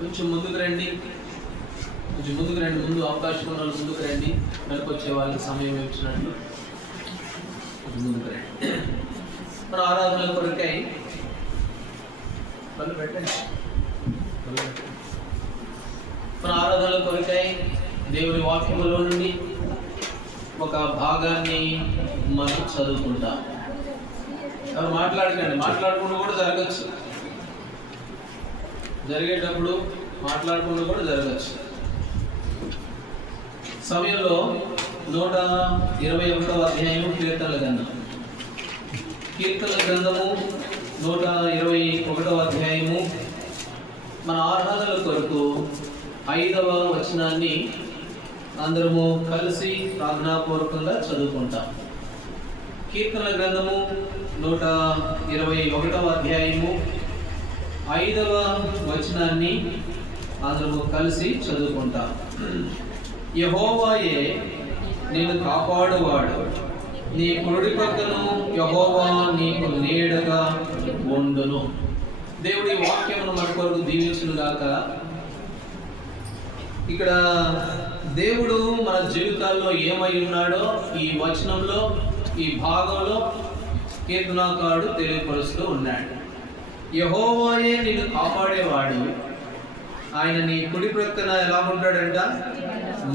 కొంచెం ముందుకు రండి, కొంచెం ముందుకు రండి. ముందు అవకాశం ఉన్న వాళ్ళు ముందుకు రండి, వెనకొచ్చే వాళ్ళకి సమయం ఇచ్చినట్లు కొంచెం ముందుకు రండి. మన ఆరాధన కొరకై పెట్టండి. మన ఆరాధన కొరకై దేవుని వాక్యములో నుండి ఒక భాగాన్ని మనం చదువుకుంటాం. ఎవరు మాట్లాడకండి, మాట్లాడకుండా కూడా జరగచ్చు, జరిగేటప్పుడు మాట్లాడకుండా కూడా జరగచ్చు. సమయంలో 121వ అధ్యాయం కీర్తనల గ్రంథం, కీర్తనల గ్రంథము 121వ అధ్యాయము. మన ఆరాధనల కొరకు 5వ వచనాన్ని అందరము కలిసి ప్రార్థనాపూర్వకంగా చదువుకుంటాం. కీర్తనల గ్రంథము 121వ అధ్యాయము 5వ వచనాన్ని అందరము కలిసి చదువుకుంటాం. యెహోవాయే నిన్ను కాపాడువాడు, నీ కుడి పక్కను యెహోవా నీకు నీడగా ఉండును. దేవుడి వాక్యమును మన కొరకు దీవించును గాక. ఇక్కడ దేవుడు మన జీవితాల్లో ఏమై ఉన్నాడో ఈ వచనంలో, ఈ భాగంలో కీర్తనాకారుడు తెలియపరుస్తూ ఉన్నాడు. యెహోవాయే నిన్ను కాపాడేవాడు, ఆయన నీ కుడి ప్రక్కన ఎలా ఉంటాడంట?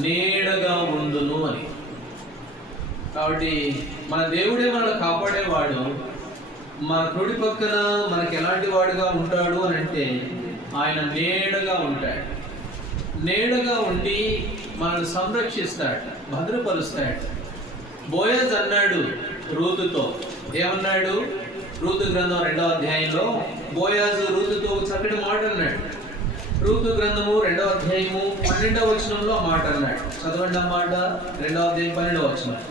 నీడగా ఉండును అని. కాబట్టి మన దేవుడే మనల్ని కాపాడేవాడు, మన కుడి పక్కన మనకి ఎలాంటి వాడుగా ఉంటాడు అని అంటే ఆయన నీడగా ఉంటాడు. నీడగా ఉండి మనల్ని సంరక్షిస్తాడు, భద్రపరుస్తాడు. బోయజ్ అన్నాడు రూతుతో, ఏమన్నాడు? రూతు గ్రంథం 2వ అధ్యాయంలో బోయాజు రూతుతో చక్కటి మాట అన్నాడు. రూతు గ్రంథము 2వ అధ్యాయము 12వ వచనంలో మాట అన్నాడు. చదవండి ఆ మాట. 2వ అధ్యాయం 12వ వచనం.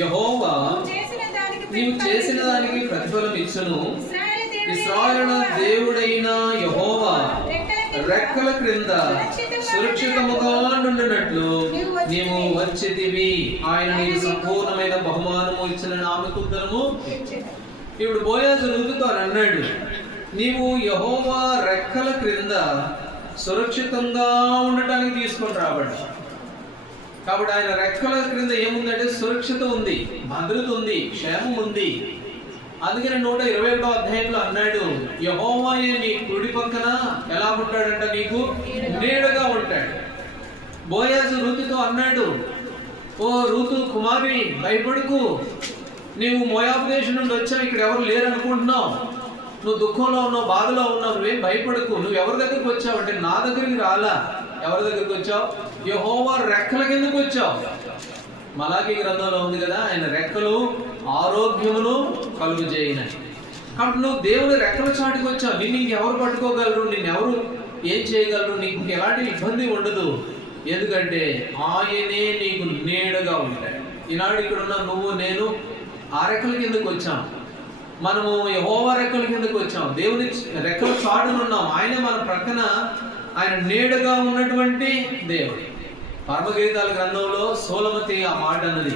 యెహోవా నీవు చేసిన దానికి ప్రతిఫలం ఇచ్చును, ఇశ్రాయేలు దేవుడైన యెహోవా రెక్కల క్రింద సురక్షితముగా నుండినట్లు నీవు వచ్చితివి. ఆయన నీకు సంపూర్ణమైన బహుమానము ఇచ్చిన నామకుద్దరము. ఇప్పుడు బోయాజు రూతుతో అన్నాడు, నీవు యెహోవా రెక్కల క్రింద సురక్షితంగా ఉండటానికి తీసుకొని రాబడ్డా. కాబట్టి ఆయన రెక్కల క్రింద ఏముందంటే సురక్షిత ఉంది, భద్రత ఉంది, క్షేమం ఉంది. అందుకని 121వ అధ్యాయంలో అన్నాడు, యెహోవాయే నీ కుడి పక్కన ఎలా ఉంటాడంట? నీకు నీడగా ఉంటాడు. బోయాజు రూతుతో అన్నాడు, ఓ రూతు కుమారి, భయపడకు, నీవు మోయాబు దేశం నుండి వచ్చావు, ఇక్కడ ఎవరు లేరు అనుకుంటున్నావు, నువ్వు దుఃఖంలో ఉన్నావు, బాధలో ఉన్నావు, నువ్వేం భయపడకు. నువ్వు ఎవరి దగ్గరికి వచ్చావు అంటే నా దగ్గరికి రాలా. ఎవరి దగ్గరికి వచ్చావు? యెహోవా రెక్కల కిందకు వచ్చావు. మలాకీ గ్రంథంలో ఉంది కదా, ఆయన రెక్కలు ఆరోగ్యమును కలుగు చేయనని. కాబట్టి నువ్వు దేవుని రెక్కల చాటుకు వచ్చావు. నిన్ను ఇంకెవరు పట్టుకోగలరు, నిన్నెవరు ఏం చేయగలరు, నీకు ఎలాంటి ఇబ్బంది ఉండదు. ఎందుకంటే ఆయనే నీకు నీడగా ఉంటాడు. ఈనాడు ఇక్కడ ఉన్న నువ్వు నేను ఆ రెక్కల కిందకు వచ్చాం. మనము యెహోవా రెక్కల కిందకు వచ్చాం, దేవుని రెక్కల చాటునున్నాం. ఆయన మన ప్రక్కన, ఆయన నీడగా ఉన్నటువంటి దేవుడు. పరమగీతాల గ్రంథంలో సోలమతి ఆ మాట అన్నది.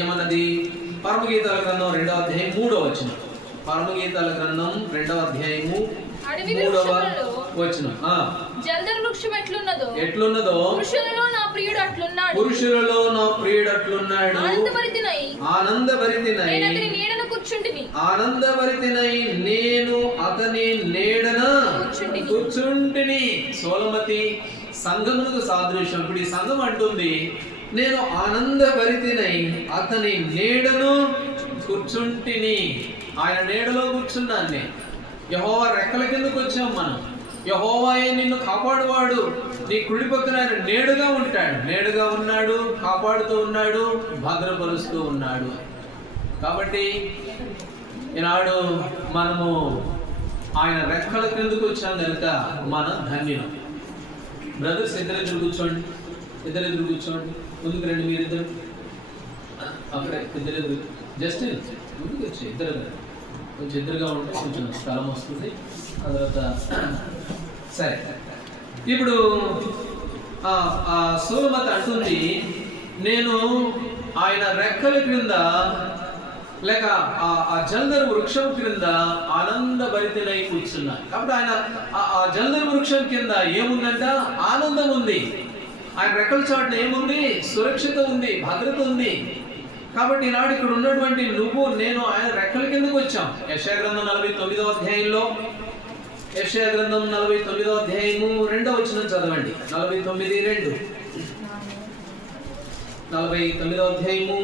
ఏమన్నది? పరమగీతాల గ్రంథం 2వ అధ్యాయం 3వ వచనం. పరమగీతాల గ్రంథం 2వ అధ్యాయము 3వ వచనం. జల్దర్ వృక్షం ఎట్లున్నదో పురుషులలో నా ప్రియుడు అట్లున్నాడు, ఆనందభరితినై నేను అతని నీడన కూర్చుంటిని. సోలమతి సంఘమునకు సాదృశ్యం. ఇప్పుడు ఈ సంఘం అంటుంది, నేను ఆనందభరితినై అతని నీడను కూర్చుంటిని. ఆయన నీడలో కూర్చున్నాను నేను. యెహోవా రెక్కల కిందకు వచ్చాం మనం. యెహోవాయే నిన్ను కాపాడువాడు, నీ కుడి పక్కన ఆయన నీడగా ఉంటాడు. నీడగా ఉన్నాడు, కాపాడుతూ ఉన్నాడు, భద్రపరుస్తూ ఉన్నాడు. కాబట్టి ఈనాడు మనము ఆయన రెక్కల కిందకు వచ్చాం కనుక మనం ధన్యులం. బ్రదర్స్ ఇద్దరిద్దరు కూర్చోండి, ముందుకు రండి. మీరిద్దరు అక్కడే ఇద్దరిద్దరు, జస్ట్ ముందుకు వచ్చి ఇద్దరు కొంచెం ఎదురుగా ఉంటే కొంచెం స్థలం వస్తుంది. ఆ తర్వాత సరే. ఇప్పుడు సోలమతి అంటుంది, నేను ఆయన రెక్కల క్రింద లేక ఆ జల్దరు వృక్షం క్రింద ఆనందభరితులై కూర్చున్నారు. కాబట్టి ఆయన ఆ జల్దరు వృక్షం కింద ఏముందంట? ఆనందం ఉంది. ఆయన రెక్కల చాటున ఏముంది? సురక్షిత ఉంది, భద్రత ఉంది. కాబట్టి ఈనాడు ఇక్కడ ఉన్నటువంటి నువ్వు నేను ఆయన రెక్కల కిందకు వచ్చాం. యెషయా గ్రంథం 49వ అధ్యాయంలో, యెషయా గ్రంథం 49వ అధ్యాయము 2వ వచనం చదవండి. 49:2. 49వ అధ్యాయము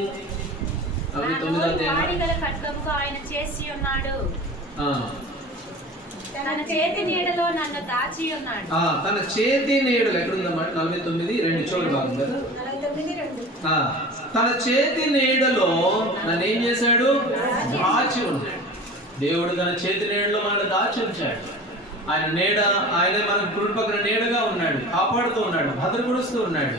49వ అధ్యాయం. వాడిగల ఖడ్గముగా ఆయన చేసి ఉన్నాడు. ఆ తన చేతి నీడలో నన్ను దాచి ఉన్నాడు. తన చేతి నీడలు ఎక్కడుందన్నమాట? 49:2 చూడు భాగం కదా. 49:2. తన చేతి నీడలో నన్ను ఏం చేశాడు? దాచి ఉన్నాడు. దేవుడు తన చేతి నీడలో మనల్ని దాచి ఉంచాడు. ఆయన నీడ, ఆయన మనకు కుడి పక్కన నీడగా ఉన్నాడు, కాపాడుతూ ఉన్నాడు, భద్రపరుస్తూ ఉన్నాడు.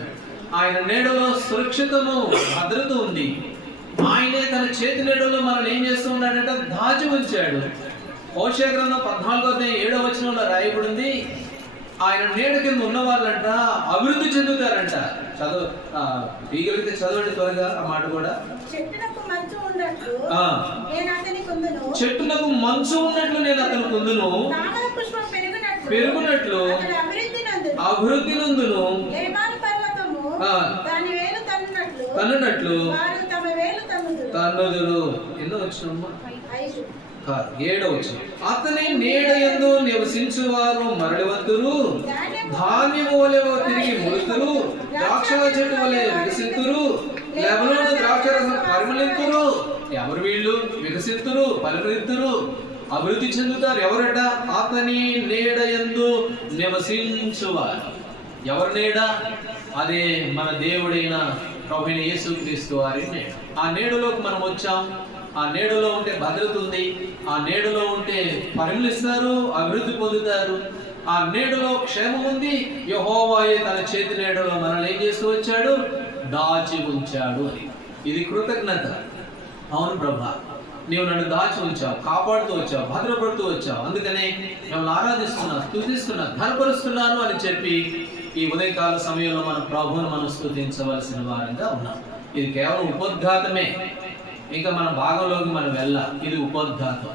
ఆయన నీడలో సురక్షితము, భద్రత ఉంది. ఆయనే తన చేతి నీడలో మనల్ని ఏం చేస్తూ ఉన్నాడంట? దాచి ఉంచాడు. హోషేయ గ్రంథం 14వ అధ్యాయం 7వ వచనంలో రాయబడింది, ఆయన నీడ కింద ఉన్న వాళ్ళంట అభివృద్ధి చెందుతారంట. చదువు తీగలిగితే చదవండి త్వరగా ఆ మాట కూడా. చెట్టునకు మంచు ఉన్నట్లు నేను అతని కుందును, చెట్టునకు మంచు ఉన్నట్లు నేను అతని కుందును, తామర పుష్పం పెరుగునట్లు అభివృద్ధి నందును, లేబాను పర్వతము దాని వేలు తన్నునట్లు వారు తమ వేలు తన్నుదురు. ఎన్నో వచ్చినమ్మా? 7వ వచనం. అతని నీడ యందు నివసించువారు మరలివంతురు, ధాన్యము వలె తిరిగి ముడుతురు, ద్రాక్షల చెట్టు వలె వికసితురు, లెబనోను ద్రాక్షరసం పరిమళింతురు. ఎవరు వీళ్ళు? వికసితురు, పరిమళింతురు, అభివృద్ధి చెందుతారు. ఎవరట? అతని నీడ యందు నివసించువారు. ఎవరి నీడ? అదే మన దేవుడైన ప్రభువైన యేసుక్రీస్తు వారి నీడ. ఆ నీడలోకి మనం వచ్చాం. ఆ నీడలో ఉంటే భద్రత ఉంది. ఆ నీడలో ఉంటే పరిమళిస్తారు, అభివృద్ధి పొందుతారు. ఆ నీడలో క్షేమం ఉంది. యెహోవాయే తన చేతి నీడలో మనల్ని ఏం చేస్తూ వచ్చాడు? దాచి ఉంచాడు అని. ఇది కృతజ్ఞత. అవును ప్రభా, నీవు నన్ను దాచి ఉంచావు, కాపాడుతూ వచ్చావు, భద్రపడుతూ వచ్చావు. అందుకనే మిమ్మల్ని ఆరాధిస్తున్నా, స్తుతిస్తున్నా, ఘనపరుస్తున్నాను అని చెప్పి ఈ ఉదయకాల సమయంలో మన ప్రభువును మనం స్తుతించవలసిన వారంగా ఉన్నాం. ఇది కేవలం ఉపోద్ఘాతమే. ఇంకా మన భాగంలోకి మనం వెళ్ళాలి. ఇది ఉపోద్ఘాతం.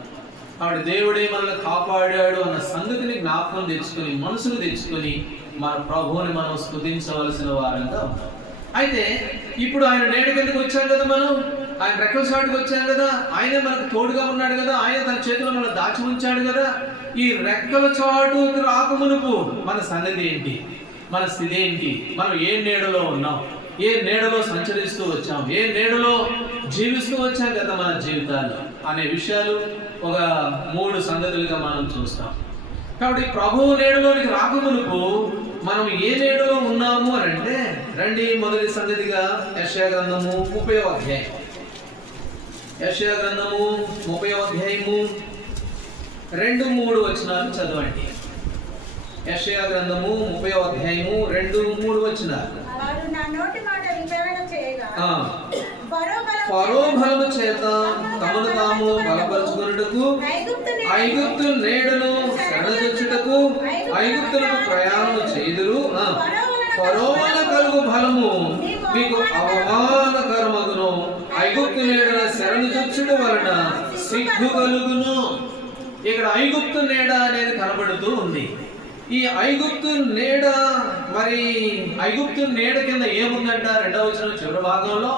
కాబట్టి దేవుడే మనల్ని కాపాడాడు అన్న సంగతిని జ్ఞాపకం తెచ్చుకొని, మనసును తెచ్చుకొని మన ప్రభువుని మనం స్తుతించవలసిన వారంగా ఉన్నాం. అయితే ఇప్పుడు ఆయన నీడ కిందకి వచ్చాం కదా, మనం ఆయన రెక్కల చాటుకు వచ్చాం కదా, ఆయనే మనకు తోడుగా ఉన్నాడు కదా, ఆయన తన చేతిలో మనల్ని దాచి ఉంచాడు కదా. ఈ రెక్కల చాటుకు రాకమునుపు మన సంగతి ఏంటి? మన స్థితి ఏంటి? మనం ఏ నీడలో ఉన్నాం? ఏ నీడలో సంచరిస్తూ వచ్చాం? ఏ నీడలో జీవిస్తూ వచ్చాం కదా మన జీవితాల్లో అనే విషయాలు ఒక 3 సంగతులుగా మనం చూస్తాం. కాబట్టి ప్రభువు నీడలోనికి రాకమునుపు మనం ఏ నీడలో ఉన్నాము అని అంటే, రండి మొదటి సంగతిగా యెషయా గ్రంథము 30వ అధ్యాయం. యెషయా గ్రంథము 30వ అధ్యాయము 2-3 వచనాలు చదవండి. యెషయా గ్రంథము 30వ అధ్యాయము 2-3 వచనాలు. వారు నా నోటి మాట విచారణ చేయగా ఫరో బలము చేత తమను తాము బలపరుచుకొనుటకు ఐగుప్తు నీడను శరణజొచ్చుటకు ఐగుప్తులకు ప్రయాణము చేయుదురు. ఫరో వలన కలుగు బలము మీకు అవమానకరమగును, ఐగుప్తు నీడను శరణజొచ్చుట వలన సిగ్గు కలుగును. ఇక్కడ ఐగుప్తు నీడ అనేది కనబడుతూ ఉంది. ఈ ఐగుప్తు నీడ, మరి ఐగుప్తు నీడ కింద ఏముందంట? 2వ వచనం చివరి భాగంలో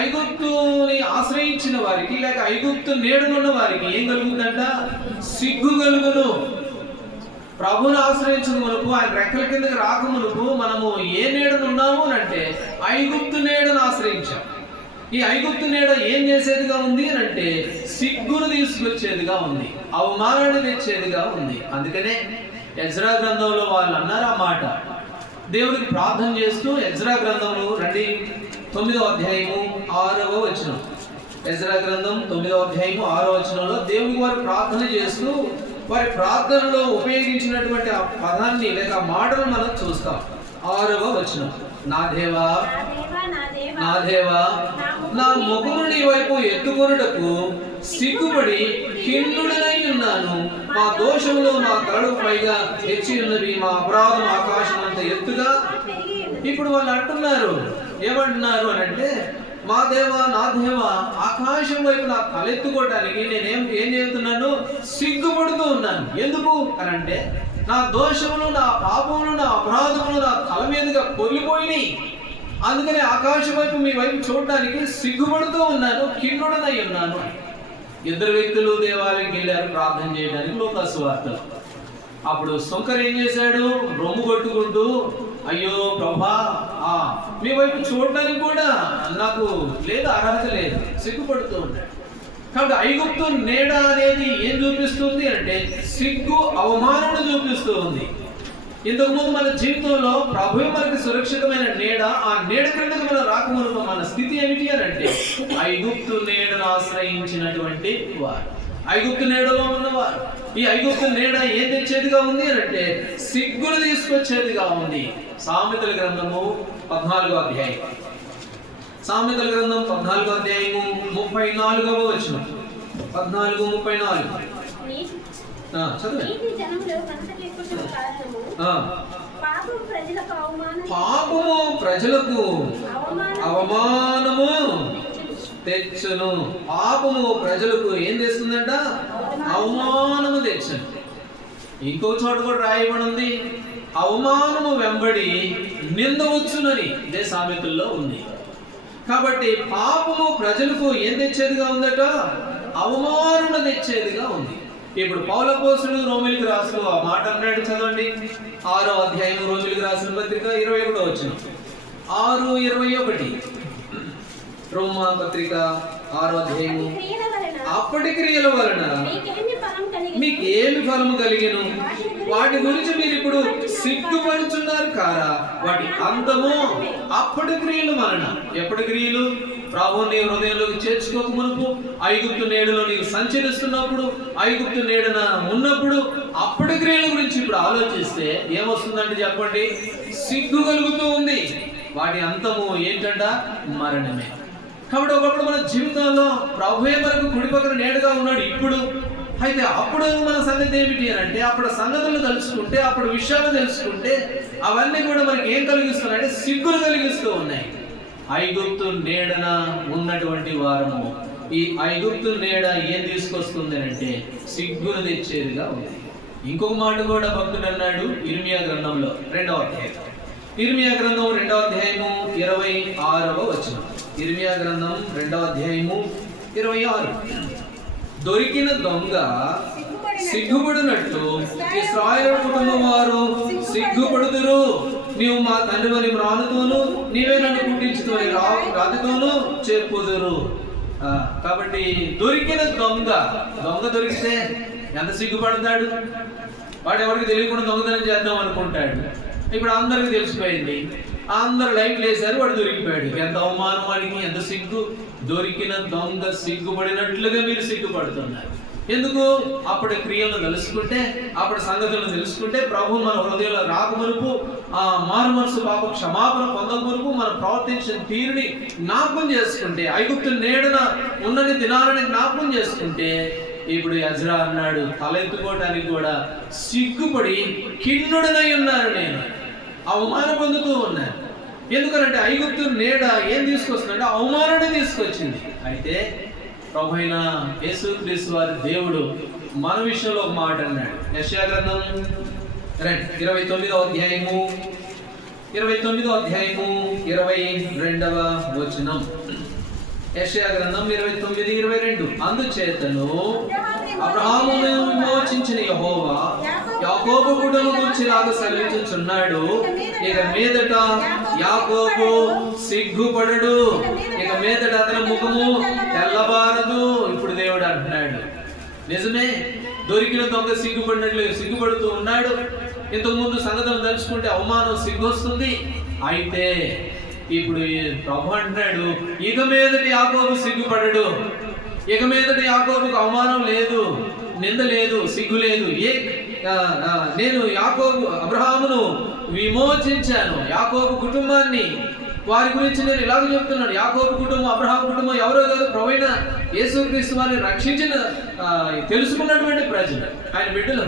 ఐగుప్తుని ఆశ్రయించిన వారికి, లేక ఐగుప్తు నీడనున్న వారికి ఏం కలుగుతుందంట? సిగ్గు కలుగును. ప్రభువుని ఆశ్రయించిన మునుపు, ఆయన రెక్కల కిందకి రాకమునుపు మనము ఏ నీడనున్నాము అని అంటే ఐగుప్తు నీడను ఆశ్రయించాం. ఈ ఐగుప్తు నీడ ఏం చేసేదిగా ఉంది అని అంటే సిగ్గును తీసుకొచ్చేదిగా ఉంది, అవమానాన్ని తెచ్చేదిగా ఉంది. అందుకనే ఎజ్రా గ్రంథంలో వాళ్ళు అన్నారు ఆ మాట. దేవుడికి ప్రార్థన చేస్తూ ఎజ్రా గ్రంథంలో రండి 9వ అధ్యాయము 6వ వచనం. ఎజ్రా గ్రంథం 9వ అధ్యాయము 6వ వచనంలో దేవుడికి వారు ప్రార్థన చేస్తూ వారి ప్రార్థనలో ఉపయోగించినటువంటి ఆ పదాన్ని లేక మాటలు మనం చూస్తాం. 6వ వచనం. నా దేవా, నా దేవా, నా ముఖము నీ వైపు ఎత్తుకొనుటకు సిగ్గుపడి ఖిన్నుడనై ఉన్నాను. మా దోషములు మా తలలు పైగా హెచ్చి ఉన్నవి, మా అపరాధం ఆకాశం అంత ఎత్తుగా. ఇప్పుడు వాళ్ళు అంటున్నారు, ఏమంటున్నారు అని అంటే మా దేవా నా దేవా, ఆకాశం వైపు నా తలెత్తుకోవడానికి ఏం చేస్తున్నాను? సిగ్గుపడుతూ ఉన్నాను. ఎందుకు అని అంటే నా దోషములు, నా పాపములు, నా అపరాధములు నా తల మీదుగా పొర్లిపోయినాయి. అందుకని ఆకాశం వైపు మీ వైపు చూడడానికి సిగ్గుపడుతూ ఉన్నాను, కిన్నుడనై ఉన్నాను. ఇద్దరు వ్యక్తులు దేవాలయంకి వెళ్ళారు ప్రార్థన చేయడానికి, లూకా సువార్తలో. అప్పుడు సుంకర్ ఏం చేశాడు? రొమ్ము కొట్టుకుంటూ, అయ్యో ప్రభా, మీ వైపు చూడడానికి కూడా నాకు లేదు, అర్హత లేదు, సిగ్గుపడుతూ ఉన్నాడు. కాబట్టి ఐగుప్తు నీడ అనేది ఏం చూపిస్తుంది అంటే సిగ్గు, అవమానం చూపిస్తూ ఉంది. ఇంతకుముందు మన జీవితంలో ప్రభువే మనకి సురక్షితమైన నీడ. ఆ నీడ క్రిందకు మనం రాకమునుపు మన స్థితి ఏమిటి అని అంటే ఐగుప్తు నీడను ఆశ్రయించినటువంటి వారు, ఐగుప్తు నీడలో ఉన్నవారు. ఈ ఐగుప్తు నీడ ఏం తెచ్చేదిగా ఉంది అని అంటే సిగ్గులు తీసుకొచ్చేదిగా ఉంది. సామెతల గ్రంథము 14వ అధ్యాయం, సామెతల గ్రంథం 14వ అధ్యాయము 34వ వచనం. 14:34 చదవండి. పాపము ప్రజలకు అవమానము తెచ్చును. పాపము ప్రజలకు ఏం తెస్తుందంట? అవమానము తెచ్చును. ఇంకో చోట కూడా రాయబడి ఉంది, అవమానము వెంబడి నింద వచ్చునని. ఇదే సామెతల్లో ఉంది. కాబట్టి పాపము ప్రజలకు ఏం తెచ్చేదిగా ఉందట? అవమానం తెచ్చేదిగా ఉంది. ఇప్పుడు పౌలపోస్తుడు రోమిలికి రాసిన ఆ మాట అన్నాడు, చదవండి. 6వ అధ్యాయం రోమిలికి రాసిన పత్రిక 21వ వచనం. 6:21 రోమా పత్రిక 6వ అధ్యాయము. అప్పటి క్రియల వలన మీకేమి ఫలము కలిగెను? వాటి గురించి మీరు ఇప్పుడు సిగ్గుపడుచున్నారు కారా? వాటి అంతము అప్పటి క్రియల వలన. ఎప్పటి క్రియలు? ప్రభువు నీ హృదయంలోకి చేర్చుకోక మునుపు, ఐగుప్తు నీడలో నీవు సంచరిస్తున్నప్పుడు, ఐగుప్తు నీడన ఉన్నప్పుడు, అప్పటి క్రియల గురించి ఇప్పుడు ఆలోచిస్తే ఏమొస్తుందంటే చెప్పండి, సిగ్గు కలుగుతూ ఉంది. వాటి అంతము ఏంటంట? మరణమే. కాబట్టి ఒకప్పుడు మన జీవితంలో ప్రభువే మనకు కుడి పక్కన నీడగా ఉన్నాడు ఇప్పుడు. అయితే అప్పుడు మన సంగతి ఏమిటి అని అంటే అప్పుడు సంగతులు తెలుసుకుంటే, అప్పుడు విషయాలు తెలుసుకుంటే అవన్నీ కూడా మనకి ఏం కలిగిస్తున్నాయంటే సిగ్గులు కలిగిస్తూ ఉన్నాయి. ఐగుప్తు నీడన ఉన్నటువంటి వారము, ఈ ఐగుప్తు నీడ ఏం తీసుకొస్తుంది అంటే సిగ్గును తెచ్చేదిగా ఉంది. ఇంకొక మాట కూడా భక్తుడు అన్నాడు ఇర్మియా గ్రంథంలో 2వ అధ్యాయం. ఇర్మియా గ్రంథం 2వ అధ్యాయము 26వ వచనం. ఇర్మియా గ్రంథం 2వ అధ్యాయము 26. దొరికిన దొంగ సిగ్గుపడినట్టు ఇశ్రాయేలు కుటుంబం వారు సిగ్గుపడుదురు. నీవు మా తండ్రిని మ్రానుతోను, నీవే నన్ను పుట్టించుతోని రాతితోను చెప్పుదురు. కాబట్టి దొరికిన దొంగ దొరికితే ఎంత సిగ్గుపడతాడు? వాడు ఎవరికి తెలియకుండా దొంగతనం చేద్దాం అనుకుంటాడు. ఇప్పుడు అందరికి తెలిసిపోయింది, అందరు లైట్లు వేశారు, వాడు దొరికిపోయాడు. ఎంత అవమానం వాడికి, ఎంత సిగ్గు. దొరికిన దొంగ సిగ్గుపడినట్లుగా మీరు సిగ్గుపడుతున్నారు. ఎందుకు? అప్పటి క్రియలను తెలుసుకుంటే, అప్పటి సంగతులను తెలుసుకుంటే, ప్రభు మన హృదయంలో రాకమునుపు, మారు మనసు పాప క్షమాపణ పొందకమునుపు మనం ప్రవర్తించిన తీరుని జ్ఞాపకం చేసుకుంటే, ఐగుప్తు నీడన ఉన్నది దినాలని జ్ఞాపకం చేసుకుంటే, ఇప్పుడు యజ్రా అన్నాడు తలెత్తుకోవడానికి కూడా సిగ్గుపడి కిన్నుడనై ఉన్నాను, నేను అవమానం పొందుతూ ఉన్నాను. ఎందుకనంటే ఐగుప్తు నీడ ఏం తీసుకొస్తుందంటే అవమానాన్ని తీసుకొచ్చింది. అయితే ప్రభు అయిన యేసుక్రీస్తు వారి దేవుడు మన విషయంలో ఒక మాట అన్నాడు. యెషయా గ్రంథం 29వ అధ్యాయము 22వ వచనం. యెషయా గ్రంథం 29:22. అందుచేతను అబ్రహామును విమోచించిన యెహోవా యాకోబు కుటుంబం గురించి ఇలాగ సెలవిస్తున్నాడు, ఇక మీదట యాకోబు సిగ్గుపడడు, ఇక మీదట అతని ముఖము తెల్లబారదు. ఇప్పుడు దేవుడు అంటున్నాడు, నిజమే, దొరికిన దొంగ సిగ్గుపడుతూ ఉన్నాడు. ఇంతకు ముందు సంగతులు తెలుసుకుంటే అవమానం సిగ్గు వస్తుంది. అయితే ఇప్పుడు ప్రభు అంటున్నాడు, ఇక మీదటి యాకోబు సిగ్గుపడడు, ఇక మీదటి యాకోబుకు అవమానం లేదు, నింద లేదు, సిగ్గు లేదు. నేను అబ్రహామును విమోచించాను, యాకోబు కుటుంబాన్ని. వారి గురించి నేను ఇలాగ చెప్తున్నాను, యాకోబు కుటుంబం అబ్రహాం కుటుంబం ఎవరో కాదు, ప్రభువైన యేసుక్రీస్తు వారిని రక్షించిన తెలుసుకున్నటువంటి ప్రజలు, ఆయన బిడ్డలు.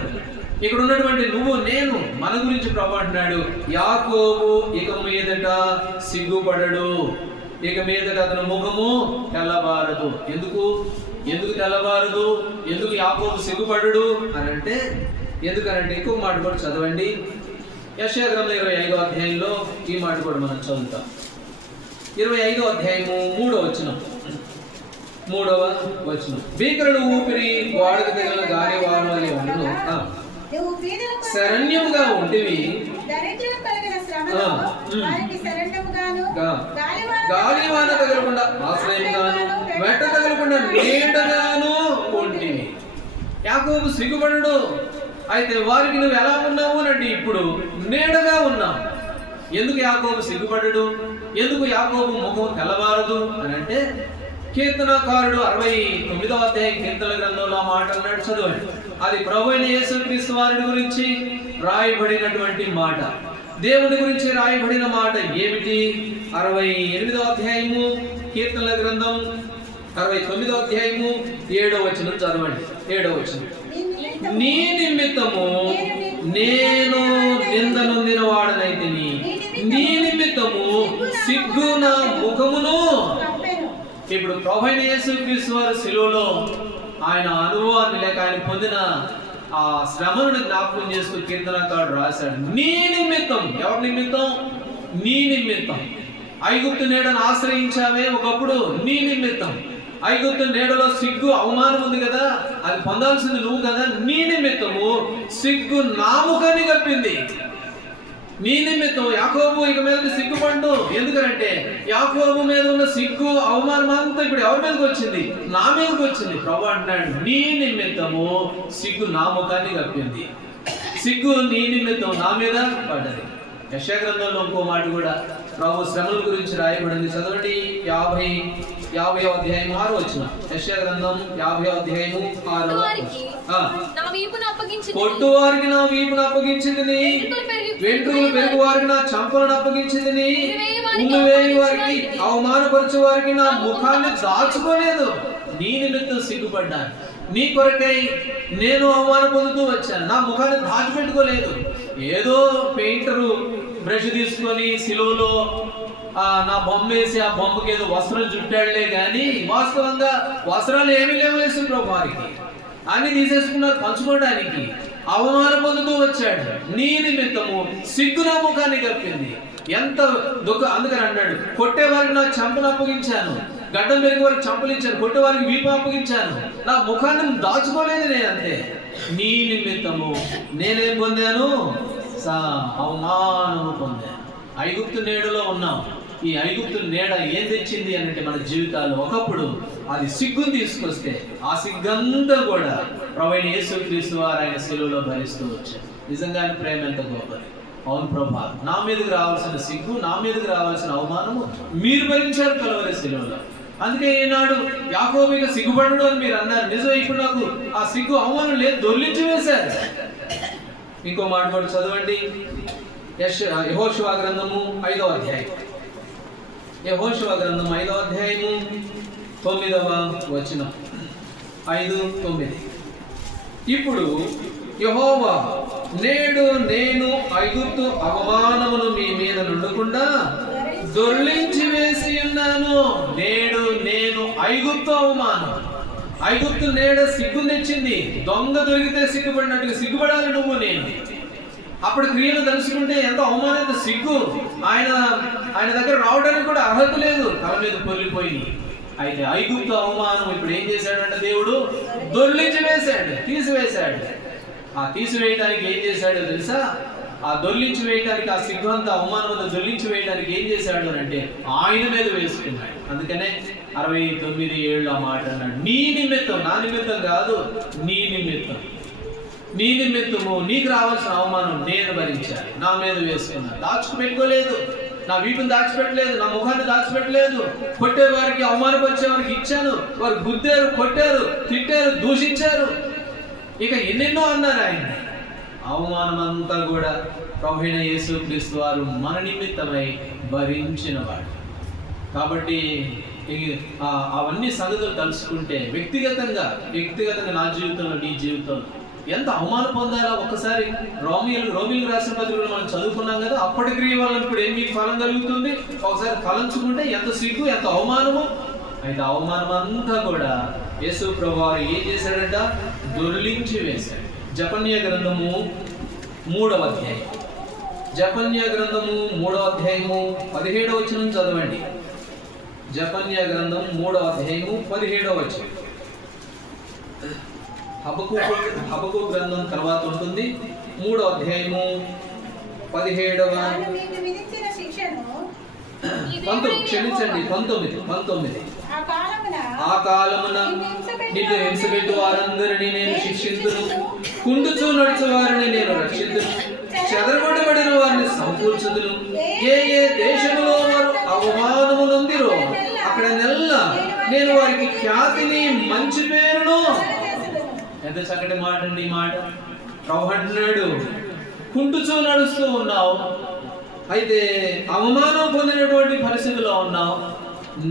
ఇక్కడ ఉన్నటువంటి నువ్వు నేను మన గురించి ప్రభు అంటున్నాడు, యాకోబు ఇక మీదట సిగ్గుపడడు. ఇక మీదట అతని ముఖము తెల్లబారదు. ఎందుకు తెల్లబారదు? ఎందుకు యాకోబు సిగ్గుపడడు అని అంటే, ఎందుకనంటే ఇంకొక మాట కూడా చదవండి. యెషయా గ్రంథం 25వ అధ్యాయంలో ఈ మాట కూడా మనం చదువుతాం. 25వ అధ్యాయము 3వ వచనం. భీకరుడు ఊపిరి గోడకు తగిలిన గాలి వాన వలె ఉండును. శరణ్యముగా ఉంటివి, గాలివాన తగలకుండా ఆశ్రయంగాను, వెంట తగలకుండా నీడగాను ఉంటివి. యాకోబు సిగ్గుపడడు. అయితే వారికి నువ్వు ఎలా ఉన్నావు అంటే ఇప్పుడు నీడగా ఉన్నావు. ఎందుకు యాకోబు సిగ్గుపడడు? ఎందుకు యాకోబు ముఖం తెల్లబారదు అని అంటే, కీర్తనకారుడు 69వ అధ్యాయం కీర్తన గ్రంథంలో మాట అన్నాడు, చదవండి. అది ప్రభువైన యేసుక్రీస్తు వారి గురించి రాయబడినటువంటి మాట. దేవుని గురించి రాయబడిన మాట ఏమిటి? 68వ అధ్యాయము కీర్తనల గ్రంథం 69వ అధ్యాయము 7వ వచనం చదవండి. 7వ వచనం. నీ నిమిత్తము నేను నింద నొందిన వాడనైతిని, నీ నిమిత్తము సిగ్గు నా ముఖమును. ఇప్పుడు ప్రభువైన యేసుక్రీస్తు వారు శిలువలో ఆయన అనుభవాన్ని లేక ఆయన పొందిన ఆ శ్రమను జ్ఞాపకం చేస్తూ కీర్తనకారుడు రాశాడు, నీ నిమిత్తం. ఎవరి నిమిత్తం? నీ నిమిత్తం. ఐగుప్తు నీడను ఆశ్రయించావే ఒకప్పుడు, నీ నిమిత్తం. ఐగుప్తు నీడలో సిగ్గు అవమానం ఉంది కదా, అది పొందాల్సింది నువ్వు కదా. నీ నిమిత్తము సిగ్గు నా ముఖాన్ని కప్పింది. నీ నిమిత్తం యాకోబు ఇక మీద సిగ్గుపడ్డు. ఎందుకంటే యాకోబు మీద ఉన్న సిగ్గు అవమానం అంతా ఇప్పుడు ఎవరి మీదకి వచ్చింది? నా మీదకి వచ్చింది. ప్రభు అంటున్నాడు, నీ నిమిత్తము సిగ్గు నా ముఖాన్ని కప్పింది. సిగ్గు నీ నిమిత్తం నా మీద పడ్డది. యెషయా గ్రంథంలో ఇంకో మాట కూడా ప్రభు శ్రమల గురించి రాయబడింది. చదవండి. 50వ అధ్యాయం 6వ వచనం. యెషయా గ్రంథం 50వ అధ్యాయం 6వ వచనం. కొట్టు వారికి నా వీపును అప్పగించింది, వెంట్రుకలు పెరుగు వారికి నా చంపలను అప్పగించింది, ఉమ్మి వేయి వారికి అవమానపరచు వారికి నా ముఖాన్ని దాచుకోలేదు. నీ నిమిత్తం సిగ్గుపడ్డాను, నీ కొరకై నేను అవమానం పొందుతూ వచ్చాను, నా ముఖాన్ని దాచిపెట్టుకోలేదు. ఏదో పెయింటరు బ్రష్ తీసుకొని సిలువలో నా బొమ్మ వేసి ఆ బొమ్మకి ఏదో వస్త్రం చుట్టాడులే కానీ వాస్తవంగా వస్త్రాలు ఏమీ లేవు యేసు ప్రభు వారికి. అన్ని తీసేసుకున్నారు పంచుకోవడానికి. అవమానం పొందుతూ వచ్చాడు. నీ నిమిత్తము సిగ్గు నా ముఖాన్ని కప్పింది. ఎంత దుఃఖం. అందుకని అన్నాడు, కొట్టేవారికి నా చంపను అప్పగించాను, గడ్డం పెరిగే వారికి చంపలించాను, కొట్టేవారికి వీపు అప్పగించాను, నా ముఖాన్ని దాచుకోలేదు నేను. అంతే. నీ నిమిత్తము నేనేం పొందాను? అవమానము పొందాను. ఐగుప్తు నీడలో ఉన్నాం. ఈ ఐగుప్తు నీడ ఏం తెచ్చింది అంటే మన జీవితాల్లో ఒకప్పుడు అది సిగ్గును తీసుకొస్తే ఆ సిగ్గంతా కూడా ప్రభువైన యేసుక్రీస్తు వారు ఆయన శిలువలో భరిస్తూ వచ్చారు. నిజంగానే ప్రేమ ఎంత గొప్పది. అవును ప్రభా, నా మీదకి రావాల్సిన సిగ్గు, నా మీదకి రావాల్సిన అవమానము మీరు భరించారు కలవరి శిలువలో. అందుకే ఈనాడు యాకోబుకి సిగ్గుపడడు అని మీరు అన్నారు. నిజమే, ఇప్పుడు నాకు ఆ సిగ్గు అవమానం లేదు, దొర్లించి వేశారు. ఇంకో మాట కూడా చదవండి. యెహోషువ గ్రంథము 5వ అధ్యాయం. యెహోషువ గ్రంథం 5వ అధ్యాయము 9వ వచనం. 5:9. ఇప్పుడు యెహోవా, నేడు నేను ఐగుప్తు అవమానమును మీ మీద నుండకుండా దొర్లించి వేసి ఉన్నాను. నేడు నేను ఐగుప్తు అవమానం. ఐగుప్తు నేడ సిగ్గు తెచ్చింది. దొంగ దొరికితే సిగ్గుపడినట్టుగా సిగ్గుపడాలి నువ్వు నేను. అప్పుడు క్రియలు తలుచుకుంటే ఎంత అవమానం, సిగ్గు. ఆయన దగ్గర రావడానికి కూడా అర్హత లేదు, తల మీద పొర్లిపోయింది. అయితే ఐగుప్తు అవమానం ఇప్పుడు ఏం చేశాడంటే దేవుడు దొర్లించి వేశాడు, తీసివేశాడు. ఆ తీసివేయడానికి ఏం చేశాడో తెలుసా? ఆ దొర్లించి వేయడానికి, ఆ సిగ్గు అంతా అవమానం అంతా దొర్లించి వేయడానికి ఏం చేశాడు అంటే ఆయన మీద వేసుకున్నాడు. అందుకనే 69:7 ఆ మాట అన్నాడు, నీ నిమిత్తం, నా నిమిత్తం కాదు, నీ నిమిత్తం, నీ నిమిత్తము నీకు రావాల్సిన అవమానం నేను భరించాను, నా మీద వేసుకున్నాను. దాచుకుపెట్టుకోలేదు, నా వీపుని దాచిపెట్టలేదు, నా ముఖాన్ని దాచిపెట్టలేదు. కొట్టేవారికి, అవమానపరిచే వారికి ఇచ్చాను. వారు గుద్దారు, కొట్టారు, తిట్టారు, దూషించారు, ఇక ఎన్నెన్నో అన్నారు. ఆయన అవమానం అంతా కూడా ప్రభువైన యేసుక్రీస్తు వారు మన నిమిత్తమై భరించినవాడు. కాబట్టి అవన్నీ సంగతులు తలుచుకుంటే వ్యక్తిగతంగా నా జీవితంలో, నీ జీవితంలో ఎంత అవమానం పొందాలా. ఒక్కసారి రోమిలకు రాసిన పత్రికలు మనం చదువుకున్నాం కదా, అప్పటి క్రియ వల్ల ఇప్పుడు ఏం మీకు ఫలం కలుగుతుంది, ఒకసారి తలంచుకుంటే ఎంత సిగ్గు, ఎంత అవమానము. అయితే అవమానం అంతా కూడా యేసు ప్రభువారు ఏం చేశాడంట, దొర్లించి వేశాడు. జపన్య గ్రంథము 3వ అధ్యాయం, జపన్య గ్రంథము 3వ అధ్యాయము 17వ వచనం చదవండి. జపన్య గ్రంథం 3వ అధ్యాయము 17వ వచనం. హబకు గ్రంథం తర్వాత ఉంటుంది, 3వ అధ్యాయము 17వ 19. ఆ కాలమున నిన్ను హింసపెట్టు వారందరినీ నేను శిక్షింతును, కుండుచూ నడుచు వారిని నేను రక్షింతును, చెదరగొట్టబడిన వారిని సమకూర్చుదును. ఏ ఏ దేశములో వారు అవమానము నొందిరో అక్కడ నేను వారికి ఖ్యాతిని మంచి పేరును. ఎంత చక్కటి మాట అండి ఈ మాట. ప్రభు అంటున్నాడు, కుంటుచూ నడుస్తూ ఉన్నావు, అయితే అవమానం పొందినటువంటి పరిస్థితిలో ఉన్నావు,